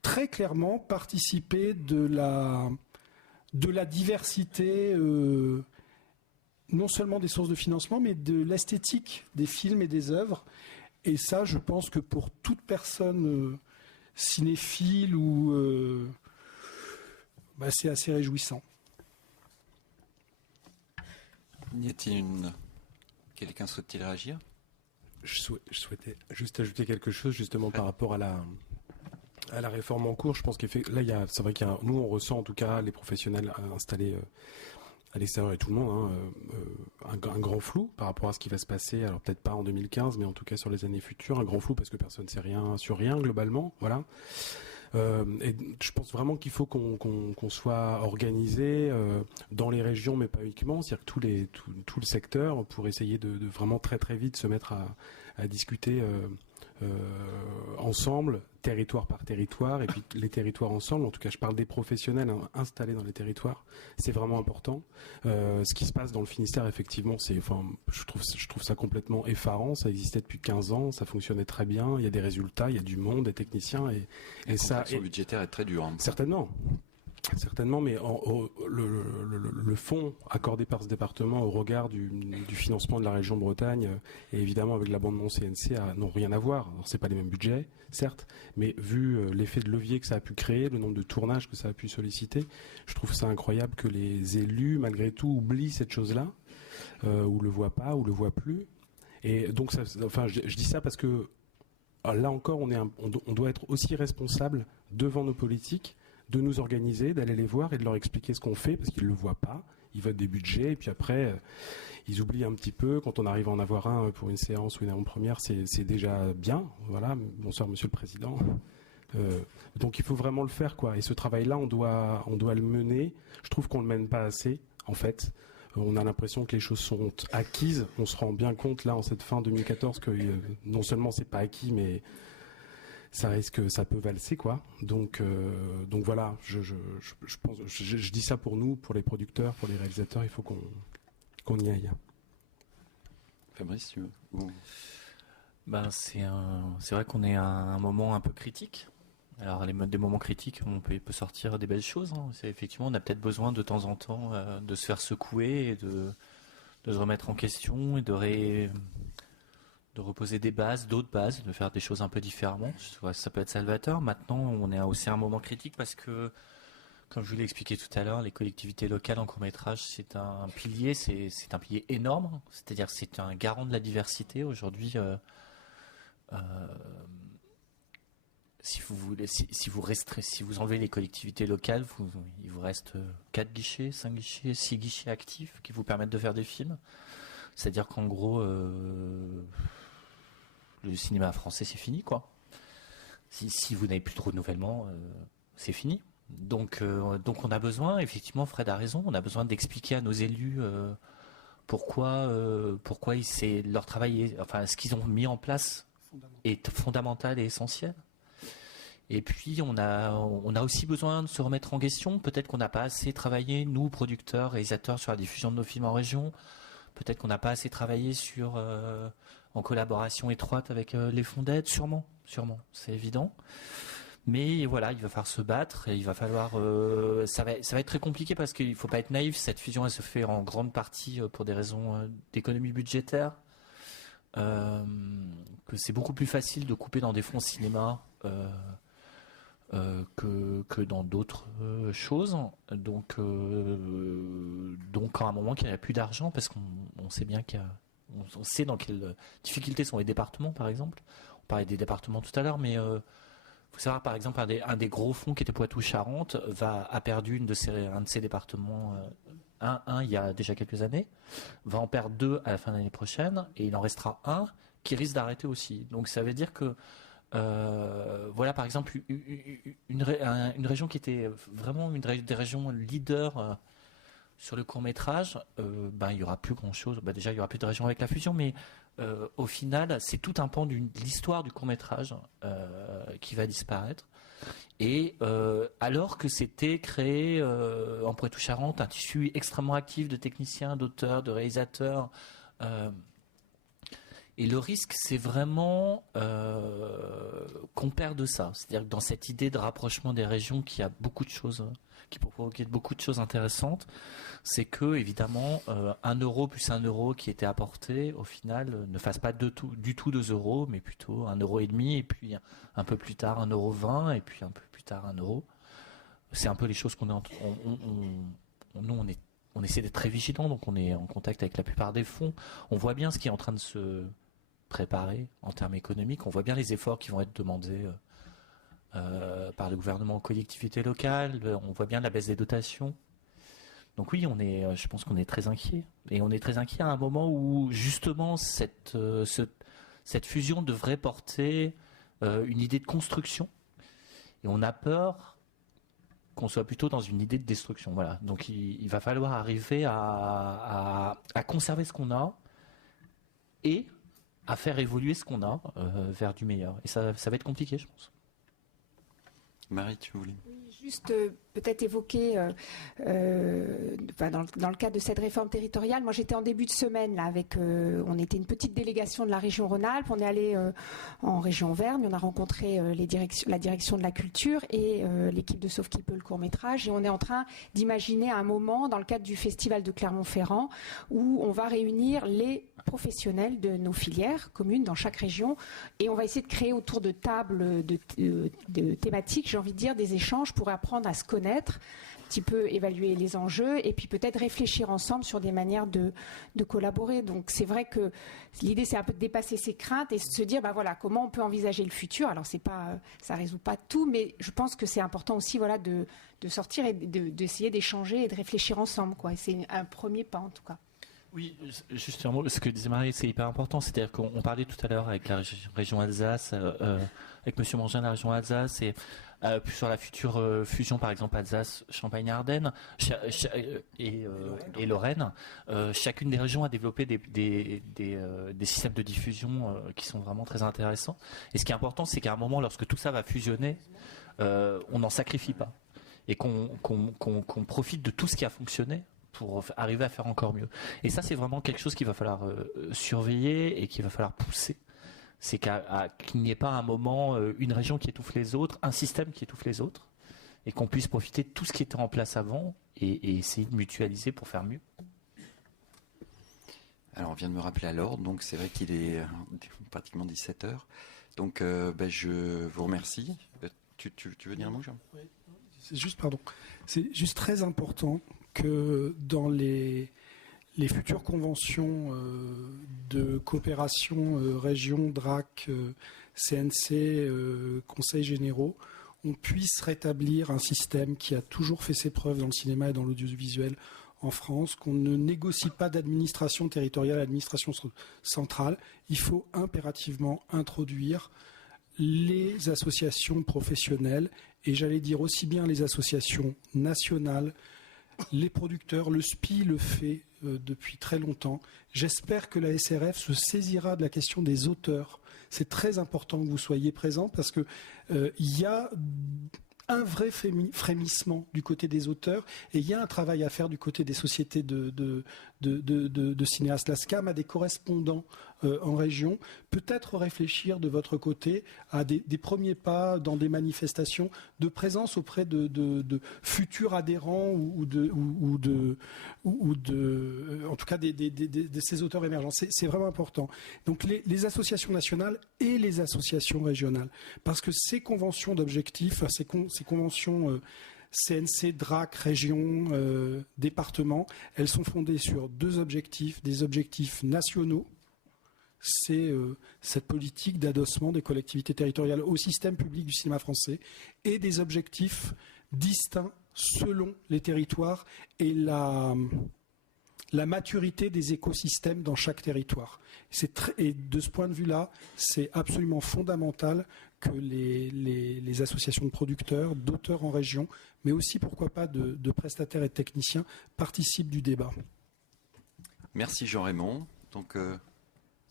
très clairement participer de la diversité non seulement des sources de financement, mais de l'esthétique des films et des œuvres. Et ça, je pense que pour toute personne cinéphile c'est assez réjouissant. Y a-t-il quelqu'un souhaite-t-il réagir ? Je souhaitais juste ajouter quelque chose justement par rapport à la réforme en cours. Je pense là, c'est vrai nous on ressent en tout cas les professionnels installés à l'extérieur et tout le monde, un grand flou par rapport à ce qui va se passer, alors peut-être pas en 2015, mais en tout cas sur les années futures, un grand flou parce que personne ne sait rien sur rien globalement, voilà. Et je pense vraiment qu'il faut qu'on soit organisé dans les régions, mais pas uniquement, c'est-à-dire que tout le secteur pour essayer de vraiment très très vite se mettre à discuter ensemble, territoire par territoire, et puis les territoires ensemble. En tout cas, je parle des professionnels installés dans les territoires. C'est vraiment important. Ce qui se passe dans le Finistère, effectivement, je trouve ça complètement effarant. Ça existait depuis 15 ans, ça fonctionnait très bien. Il y a des résultats, il y a du monde, des techniciens, et ça. La contraction budgétaire est très dure. Hein. Certainement, mais le fonds accordé par ce département au regard du financement de la région Bretagne et évidemment avec l'abondement CNC n'ont rien à voir. Alors c'est pas les mêmes budgets, certes, mais vu l'effet de levier que ça a pu créer, le nombre de tournages que ça a pu solliciter, je trouve ça incroyable que les élus, malgré tout, oublient cette chose-là, ou le voient pas, ou le voient plus. Et donc, je dis ça parce que là encore, on doit être aussi responsable devant nos politiques, de nous organiser, d'aller les voir et de leur expliquer ce qu'on fait, parce qu'ils ne le voient pas. Ils votent des budgets, et puis après, ils oublient un petit peu. Quand on arrive à en avoir un pour une séance ou une avant-première, c'est déjà bien. Voilà. Bonsoir, Monsieur le Président. Donc il faut vraiment le faire, quoi. Et ce travail-là, on doit le mener. Je trouve qu'on ne le mène pas assez, en fait. On a l'impression que les choses sont acquises. On se rend bien compte, là, en cette fin 2014, que non seulement c'est pas acquis, mais ça peut valser, quoi. Donc voilà, je pense, je dis ça pour nous, pour les producteurs, pour les réalisateurs, il faut qu'on y aille. Fabrice, tu veux c'est vrai qu'on est à un moment un peu critique. Alors des moments critiques, peut sortir des belles choses. Effectivement, on a peut-être besoin de temps en temps de se faire secouer et de se remettre en question et de reposer des bases, d'autres bases, de faire des choses un peu différemment. Ça peut être salvateur. Maintenant, on est aussi à un moment critique parce que, comme je vous l'ai expliqué tout à l'heure, les collectivités locales en court-métrage, c'est un pilier énorme. C'est-à-dire c'est un garant de la diversité. Aujourd'hui, si vous enlevez les collectivités locales, il vous reste 4 guichets, 5 guichets, 6 guichets actifs qui vous permettent de faire des films. C'est-à-dire qu'en gros, le cinéma français, c'est fini, quoi. Si vous n'avez plus de renouvellement, c'est fini. Donc on a besoin, effectivement, Fred a raison, on a besoin d'expliquer à nos élus pourquoi leur travail, ce qu'ils ont mis en place est fondamental et essentiel. Et puis on a aussi besoin de se remettre en question. Peut-être qu'on n'a pas assez travaillé, nous, producteurs, réalisateurs, sur la diffusion de nos films en région. Peut-être qu'on n'a pas assez travaillé en collaboration étroite avec les fonds d'aide, sûrement, c'est évident. Mais voilà, il va falloir se battre et il va falloir. Ça va être très compliqué parce qu'il ne faut pas être naïf. Cette fusion, elle se fait en grande partie pour des raisons d'économie budgétaire. Que c'est beaucoup plus facile de couper dans des fonds cinéma que dans d'autres choses. Donc à un moment qu'il n'y a plus d'argent, parce qu'on sait bien on sait dans quelles difficultés sont les départements, par exemple. On parlait des départements tout à l'heure, mais faut savoir, par exemple, un des gros fonds qui était Poitou-Charentes a perdu un de ses départements, il y a déjà quelques années, va en perdre 2 à la fin de l'année prochaine, et il en restera un qui risque d'arrêter aussi. Donc ça veut dire que voilà, par exemple, une région qui était vraiment des régions leaders sur le court-métrage, il y aura plus grand-chose. Déjà, il y aura plus de régions avec la fusion, mais au final, c'est tout un pan de l'histoire du court-métrage qui va disparaître. Et alors que c'était créé en Poitou-Charentes un tissu extrêmement actif de techniciens, d'auteurs, de réalisateurs. Et le risque, c'est vraiment qu'on perde ça. C'est-à-dire que dans cette idée de rapprochement des régions, qui peut provoquer beaucoup de choses intéressantes, c'est que, évidemment, 1 euro plus 1 euro qui était apporté, au final, ne fasse pas du tout 2 euros, mais plutôt 1,5 euro, et puis un peu plus tard 1,20 euro, et puis un peu plus tard 1 euro. C'est un peu les choses qu'on est on essaie d'être très vigilant, donc on est en contact avec la plupart des fonds. On voit bien ce qui est en train de se préparer en termes économiques. On voit bien les efforts qui vont être demandés par le gouvernement aux collectivités locales. On voit bien la baisse des dotations. Donc oui, je pense qu'on est très inquiet. Et on est très inquiet à un moment où justement cette fusion devrait porter une idée de construction. Et on a peur qu'on soit plutôt dans une idée de destruction. Voilà. Donc il va falloir arriver à conserver ce qu'on a et à faire évoluer ce qu'on a vers du meilleur. Et ça va être compliqué, je pense. Marie, tu voulais? Juste peut-être évoquer, dans le cadre de cette réforme territoriale, moi j'étais en début de semaine là on était une petite délégation de la région Rhône-Alpes, on est allé en région Auvergne, on a rencontré la direction de la culture et l'équipe de Sauve qui peut le court-métrage, et on est en train d'imaginer un moment dans le cadre du festival de Clermont-Ferrand où on va réunir les professionnels de nos filières communes dans chaque région, et on va essayer de créer autour de tables de thématiques, j'ai envie de dire, des échanges pour apprendre à se connaître, un petit peu évaluer les enjeux et puis peut-être réfléchir ensemble sur des manières de collaborer. Donc c'est vrai que l'idée, c'est un peu de dépasser ses craintes et de se dire voilà, comment on peut envisager le futur. Alors ça résout pas tout, mais je pense que c'est important aussi de sortir et d'essayer d'échanger et de réfléchir ensemble, quoi. Et c'est un premier pas en tout cas. Oui, juste un mot, ce que disait Marie, c'est hyper important. C'est-à-dire qu'on parlait tout à l'heure avec la région Alsace, avec Monsieur Mangin de la région Alsace, et sur la future fusion, par exemple, Alsace-Champagne-Ardenne et Lorraine. Chacune des régions a développé des systèmes de diffusion qui sont vraiment très intéressants. Et ce qui est important, c'est qu'à un moment, lorsque tout ça va fusionner, on n'en sacrifie pas. Et qu'on profite de tout ce qui a fonctionné pour arriver à faire encore mieux. Et ça, c'est vraiment quelque chose qu'il va falloir surveiller et qu'il va falloir pousser. C'est qu'il n'y ait pas un moment, une région qui étouffe les autres, un système qui étouffe les autres, et qu'on puisse profiter de tout ce qui était en place avant et essayer de mutualiser pour faire mieux. Alors, on vient de me rappeler à l'ordre, donc c'est vrai qu'il est pratiquement 17h. Donc, je vous remercie. Tu veux dire un mot, Jean ? Oui. C'est juste très important que dans les futures conventions de coopération région, DRAC, CNC, conseils généraux, on puisse rétablir un système qui a toujours fait ses preuves dans le cinéma et dans l'audiovisuel en France, qu'on ne négocie pas d'administration territoriale à l'administration centrale. Il faut impérativement introduire les associations professionnelles, et j'allais dire aussi bien les associations nationales, les producteurs. Le SPI le fait depuis très longtemps. J'espère que la SRF se saisira de la question des auteurs. C'est très important que vous soyez présents parce que il y a un vrai frémissement du côté des auteurs et il y a un travail à faire du côté des sociétés de cinéastes. La SCAM a des correspondants en région. Peut-être réfléchir de votre côté à des premiers pas dans des manifestations de présence auprès de futurs adhérents ou en tout cas de ces auteurs émergents. C'est vraiment important. Donc les associations nationales et les associations régionales, parce que ces conventions d'objectifs, ces conventions CNC, DRAC, région, département, elles sont fondées sur deux objectifs, des objectifs nationaux. C'est cette politique d'adossement des collectivités territoriales au système public du cinéma français, et des objectifs distincts selon les territoires et la maturité des écosystèmes dans chaque territoire. Et de ce point de vue-là, c'est absolument fondamental que les associations de producteurs, d'auteurs en région, mais aussi, pourquoi pas, de prestataires et de techniciens participent du débat. Merci Jean-Raymond. Donc,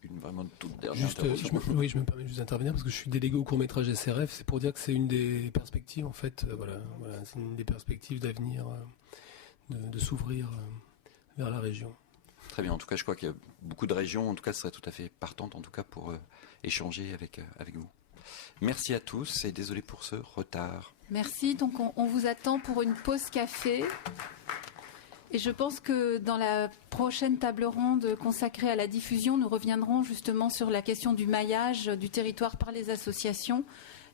une vraiment toute dernière intervention. Je me permets juste d'intervenir parce que je suis délégué au court-métrage SRF. C'est pour dire que c'est une des perspectives, en fait, c'est une des perspectives d'avenir de s'ouvrir vers la région. Très bien. En tout cas, je crois qu'il y a beaucoup de régions, en tout cas, seraient tout à fait partantes, en tout cas, pour échanger avec vous. Merci à tous et désolé pour ce retard. Merci. Donc, on vous attend pour une pause café. Et je pense que dans la prochaine table ronde consacrée à la diffusion, nous reviendrons justement sur la question du maillage du territoire par les associations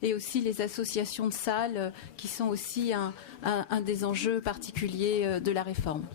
et aussi les associations de salles qui sont aussi un des enjeux particuliers de la réforme.